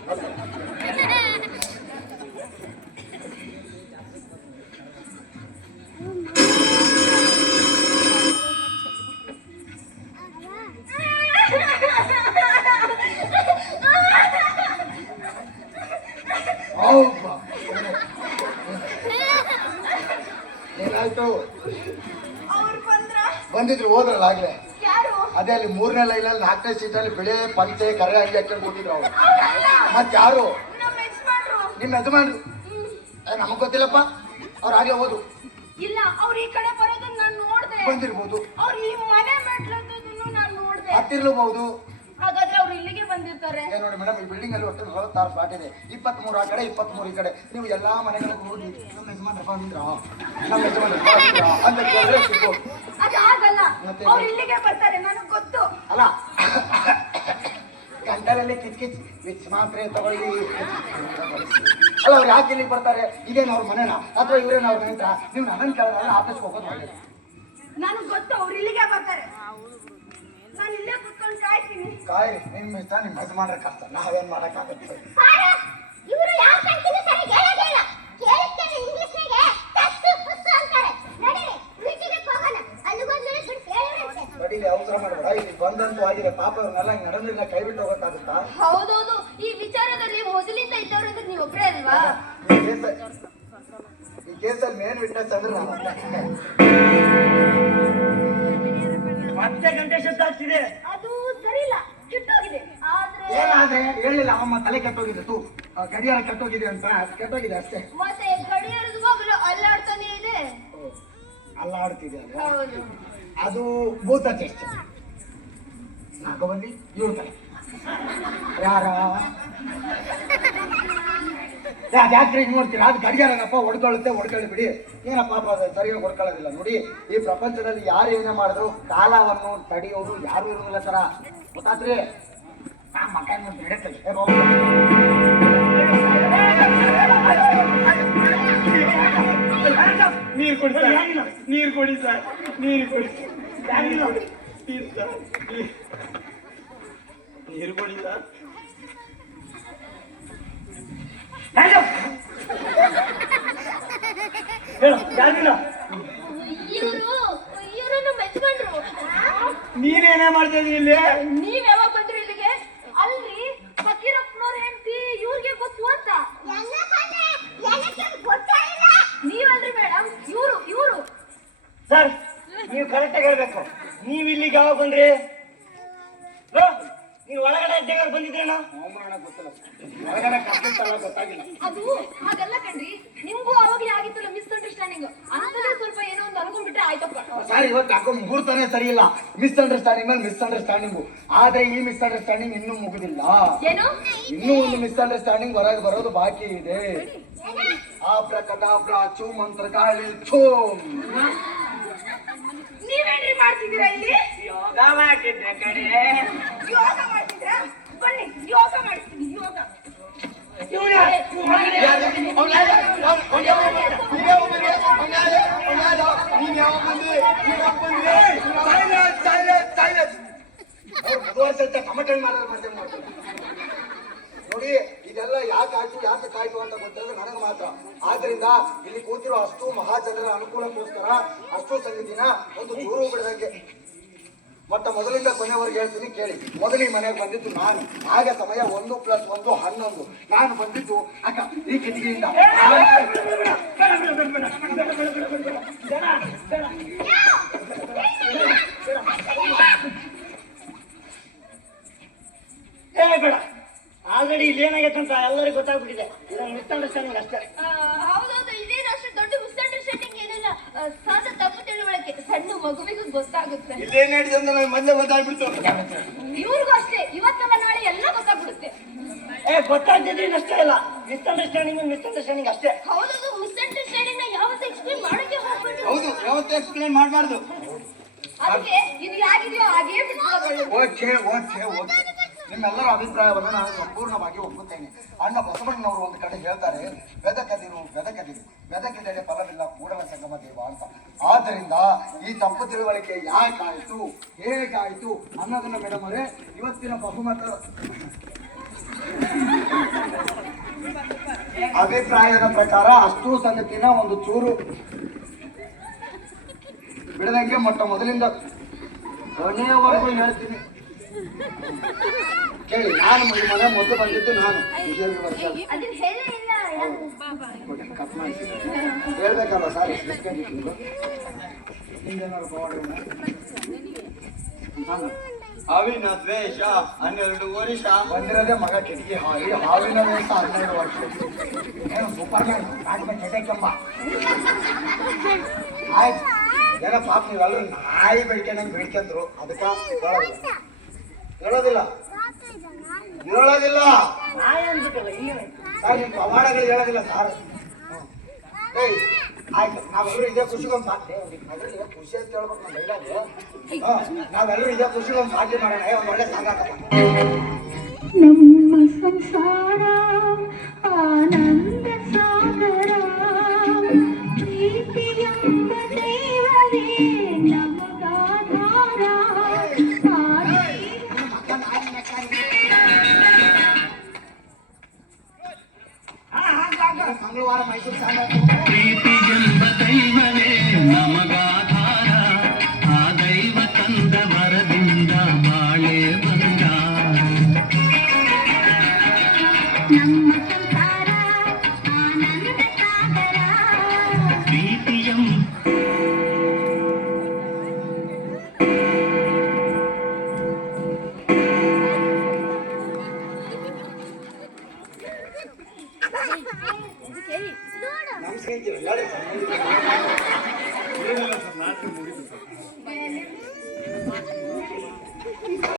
ಹೌದಾ ಏನಾಯ್ತು? ಅವ್ರು ಬಂದಿದ್ರು ಹೋದ್ರಲ್ಲ ಆಗ್ಲೇ. ಯಾರು? ಅದೇ ಅಲ್ಲಿ 3ನೇ ಲೈನಲ್ಲಿ 4ನೇ ಸೀಟಲ್ಲಿ ಬಿಳಿ ಪಂಚೆ ಕರೆ ಅಂಗಿ ಹಾಕೊಂಡು ಕೂತಿದ್ರು ಅವ್ರು. ಮತ್ ಯಾರು? ನಮ್ಮ ಯಜಮಾನ್ರು. ನಿಮ್ಮ ಯಜಮಾನ್ರು? ನಮಗ್ ಗೊತ್ತಿಲ್ಲಪ್ಪ, ಅವ್ರು ಆಗ್ಲೇ ಹೋದ್ರು. ಇಲ್ಲ, ಅವ್ರು ಈ ಕಡೆ ಬರೋದನ್ನ ನಾನು ನೋಡ್ದೆ. ಬಂದಿರ್ಬೋದು. ಅವ್ರು ಈ ಮನೆ ಮೆಟ್ಲನ್ನು ನಾನು ನೋಡ್ದೆ. ಹತ್ತಿರ್ಲಬಹುದು. ಹಾಗಾದ್ರೆ ಅವ್ರು ಇಲ್ಲಿಗೆ ಬಂದಿರ್ತಾರೆ. ನೋಡಿ ಮೇಡಮ್, ಈ ಬಿಲ್ಡಿಂಗ್ ಅಲ್ಲಿ ಒಟ್ಟು 46 ಫ್ಲಾಟ್ ಇದೆ. 23 ಆ ಕಡೆ 23 ಈ ಕಡೆ. ನೀವು ಎಲ್ಲಾ ಮನೆಗಳಿಗೆ ಹೋಗಿ ನಮ್ಮ ಯಜಮಾನ್ರಪ್ಪ ಅಂದ್ರ ನಮ್ಮ ಯಜಮಾನ್ರಪ್ಪ ಅಂದ್ರ ಅಂತ ಕೇಳಿದ್ರೆ ಸಿಗ್ಬೋದು. ಅದು ಆಗಲ್ಲ, ಮತ್ತೆ? ಅವ್ರು ಇಲ್ಲಿಗೆ ಬರ್ತಾರೆ, ನನಗ್ ಗೊತ್ತು. ಅಲ್ಲ ಗಂಟಲಲ್ಲಿ ಕಿಚ್ ವಿಚ್ ಮಾತ್ರೆ ತಗೊಳ್ಳಿ. ಅಲ್ಲ ಅವ್ರು ಯಾಕೆ ಇಲ್ಲಿಗೆ ಬರ್ತಾರೆ? ಇದೇನು ಅವ್ರ ಮನೆನಾ ಅಥವಾ ಇವ್ರೇನ ಅವ್ರ ಮನೆ? ನೀವು ನನ್ನನ್ನು ಕೇಳಿದ್ರೆ ಆಫೀಸ್ಗೆ ಹೋಗೋದು ಒಳ್ಳೇದು. ನನಗ್ ಗೊತ್ತು ಅವ್ರು ಇಲ್ಲಿಗೆ ಬರ್ತಾರೆ. ನಾನು ಇಲ್ಲೇ ಕುತ್ಕೊಂಡು ಕಾಯ್ತೀನಿ. ಕಾಯಿ ನಿಮ್ಮ ಇಷ್ಟ, ನಿಮ್ಮ ಯಜಮಾನ್ರ ಕಷ್ಟ, ನಾವೇನ್ ಮಾಡಕ್ಕಾಗತ್ತೆ? ಇವರು ಯಾವ ಸಂಖ್ಯೆನೂ ಸರಿ ಹೇಳೋದೇ ಇಲ್ಲ. ಕೇಳಿಸ್ತೇನೆ ಇಂಗ್ಲಿಷ್ನಾಗೆ ಟಸ್ಸು ಪುಸ್ಸು ಅಂತಾರೆ. ನಡೀರಿ ಮೀಟಿಂಗಿಗೆ ಹೋಗೋಣ. ಅಲ್ಲಿಗೊಂದು ಬಿಟ್ಟು ಹೇಳಿರಂತೆ. ಬಡೀಲಿ ಅವಸರ ಮಾಡಬೇಡ. ಇಲ್ಲಿ ಬಂದಂತೂ ಆಗಿದೆ. ಪಾಪ ಅವ್ರನ್ನೆಲ್ಲ ನಡೆದ್ರಿಂದ ಕೈ ಬಿಟ್ಟು ಹೋಗೋಕ್ಕಾಗುತ್ತಾ? ಹೌದೌದು, ಈ ವಿಚಾರದಲ್ಲಿ ಮೊದಲಿಂದ ಇದ್ದವ್ರು ಅಂದ್ರೆ ನೀವು ಒಬ್ಬರೇ ಅಲ್ವಾ? ಈ ಕೇಸಲ್ಲಿ ಮೇನ್ ವಿಟ್ನೆಸ್ ಅಂದ್ರೆ ನಾನು. ಮತ್ತೆ ಗಂಟೆ ಶಬ್ದ ಆಗ್ತಿದೆ. ಅದು ಸರಿ ಇಲ್ಲ, ಕೆಟ್ಟೋಗಿದೆ. ಆದ್ರೆ ಏನಾದ್ರೆ ಹೇಳಿಲ್ಲ, ಅಮ್ಮ ತಲೆ ಕೆಟ್ಟೋಗಿದೆ. ತೂ ಗಡಿಯಾರ ಕೆಟ್ಟೋಗಿದೆ ಅಂತ, ಕೆಟ್ಟೋಗಿದೆ ಅಷ್ಟೇ. ಮತ್ತೆ ಗಡಿಯಾರದ ಮಗಳು ಅಲ್ಲಾಡ್ತಾನೆ ಇದೆ. ಅಲ್ಲಾಡ್ತಿದೆ ಅದು. ಹೌದು. ಅದು ಭೂತ ಚೇಷ್ಟೆ. ನಾಗವಲ್ಲಿ ಇವ್ತಾರೆ ಯಾರ ಯಾಕ್ರಿ ನೋಡ್ತೀರಾ? ಅದು ಗಡಿಯಾರನಪ್ಪ ಹೊಡ್ಕೊಳ್ಳಿ ಬಿಡಿ. ಏನಪ್ಪ ಅದು ಸರಿಯಾಗಿ ಹೊಡ್ಕೊಳ್ಳೋದಿಲ್ಲ. ನೋಡಿ, ಈ ಪ್ರಪಂಚದಲ್ಲಿ ಯಾರು ಏನೇ ಮಾಡಿದ್ರು ಕಾಲವನ್ನು ತಡೆಯೋರು ಯಾರು ಇರೋದಿಲ್ಲ ಸರ. ಗೊತ್ತಾತ್ರಿ? ಮಕ್ಕ ಹಿಡತ್ತಲ್ಲಿ ನೀರು ಕೊಡಿ ಸರ್, ನೀರು ಕೊಡಿ ಸರ್, ನೀರು ಕೊಡಿ, ನೀರು ಕೊಡಿ ಸರ್. ಹೇಳು, ಯಾರಿಲ್ಲ? ಇವರು ನಮ್ಮ ಯಜಮಾನ್ರು. ನೀನೇನೇ ಮಾಡ್ತಾ ಇದೀನಿ ಇಲ್ಲಿ? ನೀವ್ ಯಾವಾಗ ಬಂದ್ರಿ ಇಲ್ಲಿಗೆ? ಅಲ್ರಿ, ಫಕೀರಪ್ಪನವ್ರ ಹೆಂಡತಿ ಇವ್ರಿಗೆ ಗೊತ್ತು ಅಂತ. ನೀವಲ್ರಿ ಮೇಡಮ್, ಇವರು ಸರ್, ನೀವು ಕರೆಕ್ಟಾಗಿ ಹೇಳ್ಬೇಕು. ನೀವು ಇಲ್ಲಿಗೆ ಯಾವಾಗ ಬಂದ್ರಿ? ನೀವು ಒಳಗಡೆ ಅಡ್ಡೆಗಾರ ಬಂದಿದ್ರೇನಾ? ಗೊತ್ತಾಗಿಲ್ಲ. ಅದು ಹಾಗಲ್ಲ ಕಣ್ರಿ, ನಿಮ್ಗೂ ಅವಾಗ್ಲೇ ಆಗಿತ್ತಲ್ಲ ಮಿಸ್ಅಂಡರ್ಸ್ಟ್ಯಾಂಡಿಂಗ್. ಅಂತಲೇ ಸ್ವಲ್ಪ ಏನೋ ಒಂದು ಅನ್ಕೊಂಡ್ಬಿಟ್ರೆ ಆಯ್ತಪ್ಪ. ಸರ್, ಇವತ್ತು ಯಾಕೋ ಮುಹೂರ್ತನೇ ಸರಿ ಇಲ್ಲ. ಮಿಸ್ಅಂಡರ್ಸ್ಟ್ಯಾಂಡಿಂಗ್ ಮೇಲೆ ಮಿಸ್ಅಂಡರ್ಸ್ಟ್ಯಾಂಡಿಂಗು. ಆದ್ರೆ ಈ ಮಿಸ್ಅಂಡರ್ಸ್ಟ್ಯಾಂಡಿಂಗ್ ಇನ್ನೂ ಮುಗಿದಿಲ್ಲ. ಏನು? ಇನ್ನೂ ಒಂದು ಮಿಸ್ಅಂಡರ್ಸ್ಟ್ಯಾಂಡಿಂಗ್ ಹೊರಗೆ ಬರೋದು ಬಾಕಿ ಇದೆ. ಆಬ್ರಕದಾಬ್ರ ಚೂ ಮಂತ್ರ ಗಾಳಿ ಛೋಮ್. ನೀವೇನ್ರಿ ಮಾಡ್ತಿದ್ದೀರಾ ಇಲ್ಲಿ? ಯೋಗ ಮಾಡ್ತಿದ್ದೆ ಕಡೆ. ಯೋಗ ಮಾಡ್ತಿದ್ರಾ? ಬನ್ನಿ ಯೋಗ ಮಾಡ್ತೀನಿ. ಯೋಗ ನೋಡಿ, ಇದೆಲ್ಲ ಯಾಕೆ ಕಾಯ್ತು ಅಂತ ಗೊತ್ತಿರೋದು ನನಗೆ ಮಾತ್ರ. ಆದ್ರಿಂದ ಇಲ್ಲಿ ಕೂತಿರೋ ಅಷ್ಟು ಮಹಾಜನರ ಅನುಕೂಲಕ್ಕೋಸ್ಕರ ಅಷ್ಟು ಸಂಗತಿನ ಒಂದು ದೂರು ಬಿಡದಂಗೆ ಮತ್ತೆ ಮೊದಲಿಂದ ಕೊನೆವರೆಗೆ ಹೇಳ್ತೀನಿ ಕೇಳಿ. ಮೊದಲಿಗೆ ಮನೆಗೆ ಬಂದಿದ್ದು ನಾನು, ಆಗ ಸಮಯ 1 + 1 11. ನಾನು ಬಂದಿದ್ದು ಅಕ್ಕ ಈ ಕಿಟಕಿಯಿಂದ. ಬೇಡ, ಆಲ್ರೆಡಿ ಇಲ್ಲಿ ಏನಾಗೈತೆ ಅಂತ ಎಲ್ಲರಿಗೂ ಗೊತ್ತಾಗ್ಬಿಟ್ಟಿದೆ. ಇದನ್ನ ಮಿಸ್ಅಂಡರ್ಸ್ಟ್ಯಾಂಡಿಂಗ್ ಅಷ್ಟೇ. ಹೌದೌದು, ಇದೇನು ಅಷ್ಟು ದೊಡ್ಡ ಮಿಸ್ಅಂಡರ್ಸ್ಟ್ಯಾಂಡಿಂಗ್ ಏನಿಲ್ಲ. ಸಾದ ತಪ್ಪು ತಿಳುವಳಿಕೆ, ಸಣ್ಣ ಮಗುವಿಗೂ ಗೊತ್ತಾಗುತ್ತೆ. ಇಲ್ಲೇನ್ ಹೇಳಿದೆ ಅಂತ ನನಗೆ ಮೊದಲೇ ಗೊತ್ತಾಗ್ಬಿಡ್ತು. ಇವ್ರಿಗೂ ಅಷ್ಟೇ, ಇವತ್ತಲ್ಲ ನಾಳೆ ಎಲ್ಲ ಗೊತ್ತಾಗ್ಬಿಡುತ್ತೆ. ಗೊತ್ತಾಗ್ತಿದ್ರೆ ಅಷ್ಟೇ ಇಲ್ಲ, ಮಿಸ್ಅಂಡರ್ಸ್ಟ್ಯಾಂಡಿಂಗ್ ಅಷ್ಟೇ. ಹೌದೌದು, ಮಿಸ್ಅಂಡರ್ಸ್ಟ್ಯಾಂಡಿಂಗ್ ನ ಯಾವತ್ತೂ ಎಕ್ಸ್ಪ್ಲೇನ್ ಮಾಡಕ್ಕೆ ಹೋಗ್ಬಿಟ್ಟು. ಹೌದು, ಯಾವತ್ತೂ ಎಕ್ಸ್ಪ್ಲೇನ್ ಮಾಡಬಾರ್ದು. ಅದಕ್ಕೆ ಇದು ಯಾಗಿದೆಯೋ ಹಾಗೇ ಬಿಟ್ಕೊಳ್ಳೋದು. ಓಕೆ. ನಿಮ್ಮೆಲ್ಲರ ಅಭಿಪ್ರಾಯವನ್ನು ನಾನು ಸಂಪೂರ್ಣವಾಗಿ ಒಪ್ಪುತ್ತೇನೆ. ಅಣ್ಣ ಬಸವಣ್ಣನವರು ಒಂದು ಕಡೆ ಹೇಳ್ತಾರೆ, ಬೆದಕಿದರೆ ಫಲವಿಲ್ಲ ಕೂಡಲ ಸಂಗಮ ದೇವ ಅಂತ. ಆದ್ದರಿಂದ ಈ ತಪ್ಪು ತಿಳುವಳಿಕೆ ಯಾಕಾಯ್ತು, ಹೇಗಾಯ್ತು ಅನ್ನೋದನ್ನ ಮೇಡಮ್ ಅವರೇ ಇವತ್ತಿನ ಬಹುಮತ ಅಭಿಪ್ರಾಯದ ಪ್ರಕಾರ ಅಷ್ಟೂ ಸಂಗತಿನ ಒಂದು ಚೂರು ಬಿಡದಂಗೆ ಮೊದಲಿಂದ ಕೊನೆಯವರೆಗೂ ಹೇಳ್ತೀನಿ ಕೇಳಿ. ನಾನು ಈ ಮನೆ ಮೊದಲು ಬಂದಿದ್ದು ನಾನು ಅದನ್ನ ಹೇಳೇ ಇಲ್ಲ. ಕಟ್ ಮಾಡಿ ಹೇಳ್ಬೇಕಲ್ವ ಸರ್. ಹಾವಿನ ದ್ವೇಷ 12 ವರ್ಷ ಬಂದಿರೋದೇ ಮಗ ಕಿಟಕಿ ಹಾವಿನ ವೇಷ 12 ವರ್ಷ. ಏನು ಸೂಪರ್ಮ್ಯಾನ್ ಕೆಂಬ. ಆಯ್ತು, ಏನೋ ಪಾಪ ನೀವೆಲ್ಲರೂ ನಾಯಿ ಬೆಳ್ಕೊಂಡಂಗೆ ಬೆಳ್ಕೊಂಡ್ರು. ಅದಕ್ಕೆ ಹೇಳೋದಿಲ್ಲ ಸರ್, ನಿಮ್ಮ ಪವಾಡಗಳು ಹೇಳೋದಿಲ್ಲ ಸರ್. ಆಯ್ತು, ನಾವೆಲ್ಲರೂ ಇದೇ ಖುಷಿಗೊಂದು ಸಾಧ್ಯ ಖುಷಿ ಅಂತ ಹೇಳ್ಬೇಕು. ನಮ್ಮ ಡೈಲಾಗ್ ನಾವೆಲ್ಲರೂ ಇದೇ ಖುಷಿಗೊಂದು ಸಾಧ್ಯ ಮಾಡೋಣ. ಒಂದು ಒಳ್ಳೆ ಸಾಗಾಕಪ್ಪ. ನಮ್ಮ ಸಂಸಾರ ಆನಂದ ಸಾಗರ, ಪ್ರೀತಿಯೆಂಬ ದೇವರೇ ನಮಗಾಧಾರ. ಮಂಗಳವಾರ ಮೈಸೂರು ಸಾಂಗ್ ಪ್ರೀತಿಯೆಂಬ ದೈವವೇ ನಮಗಾಧಾರ, ಆ ದೈವ ತಂದ ವರದಿಂದ ಬಾಳೆ ಬಂಗಾರ. ನಮ್ಮ ಸಂಸಾರ ಆನಂದ ಸಾಗರ, ಪ್ರೀತಿಯೆಂಬ ನಮಸ್ಕಾರ.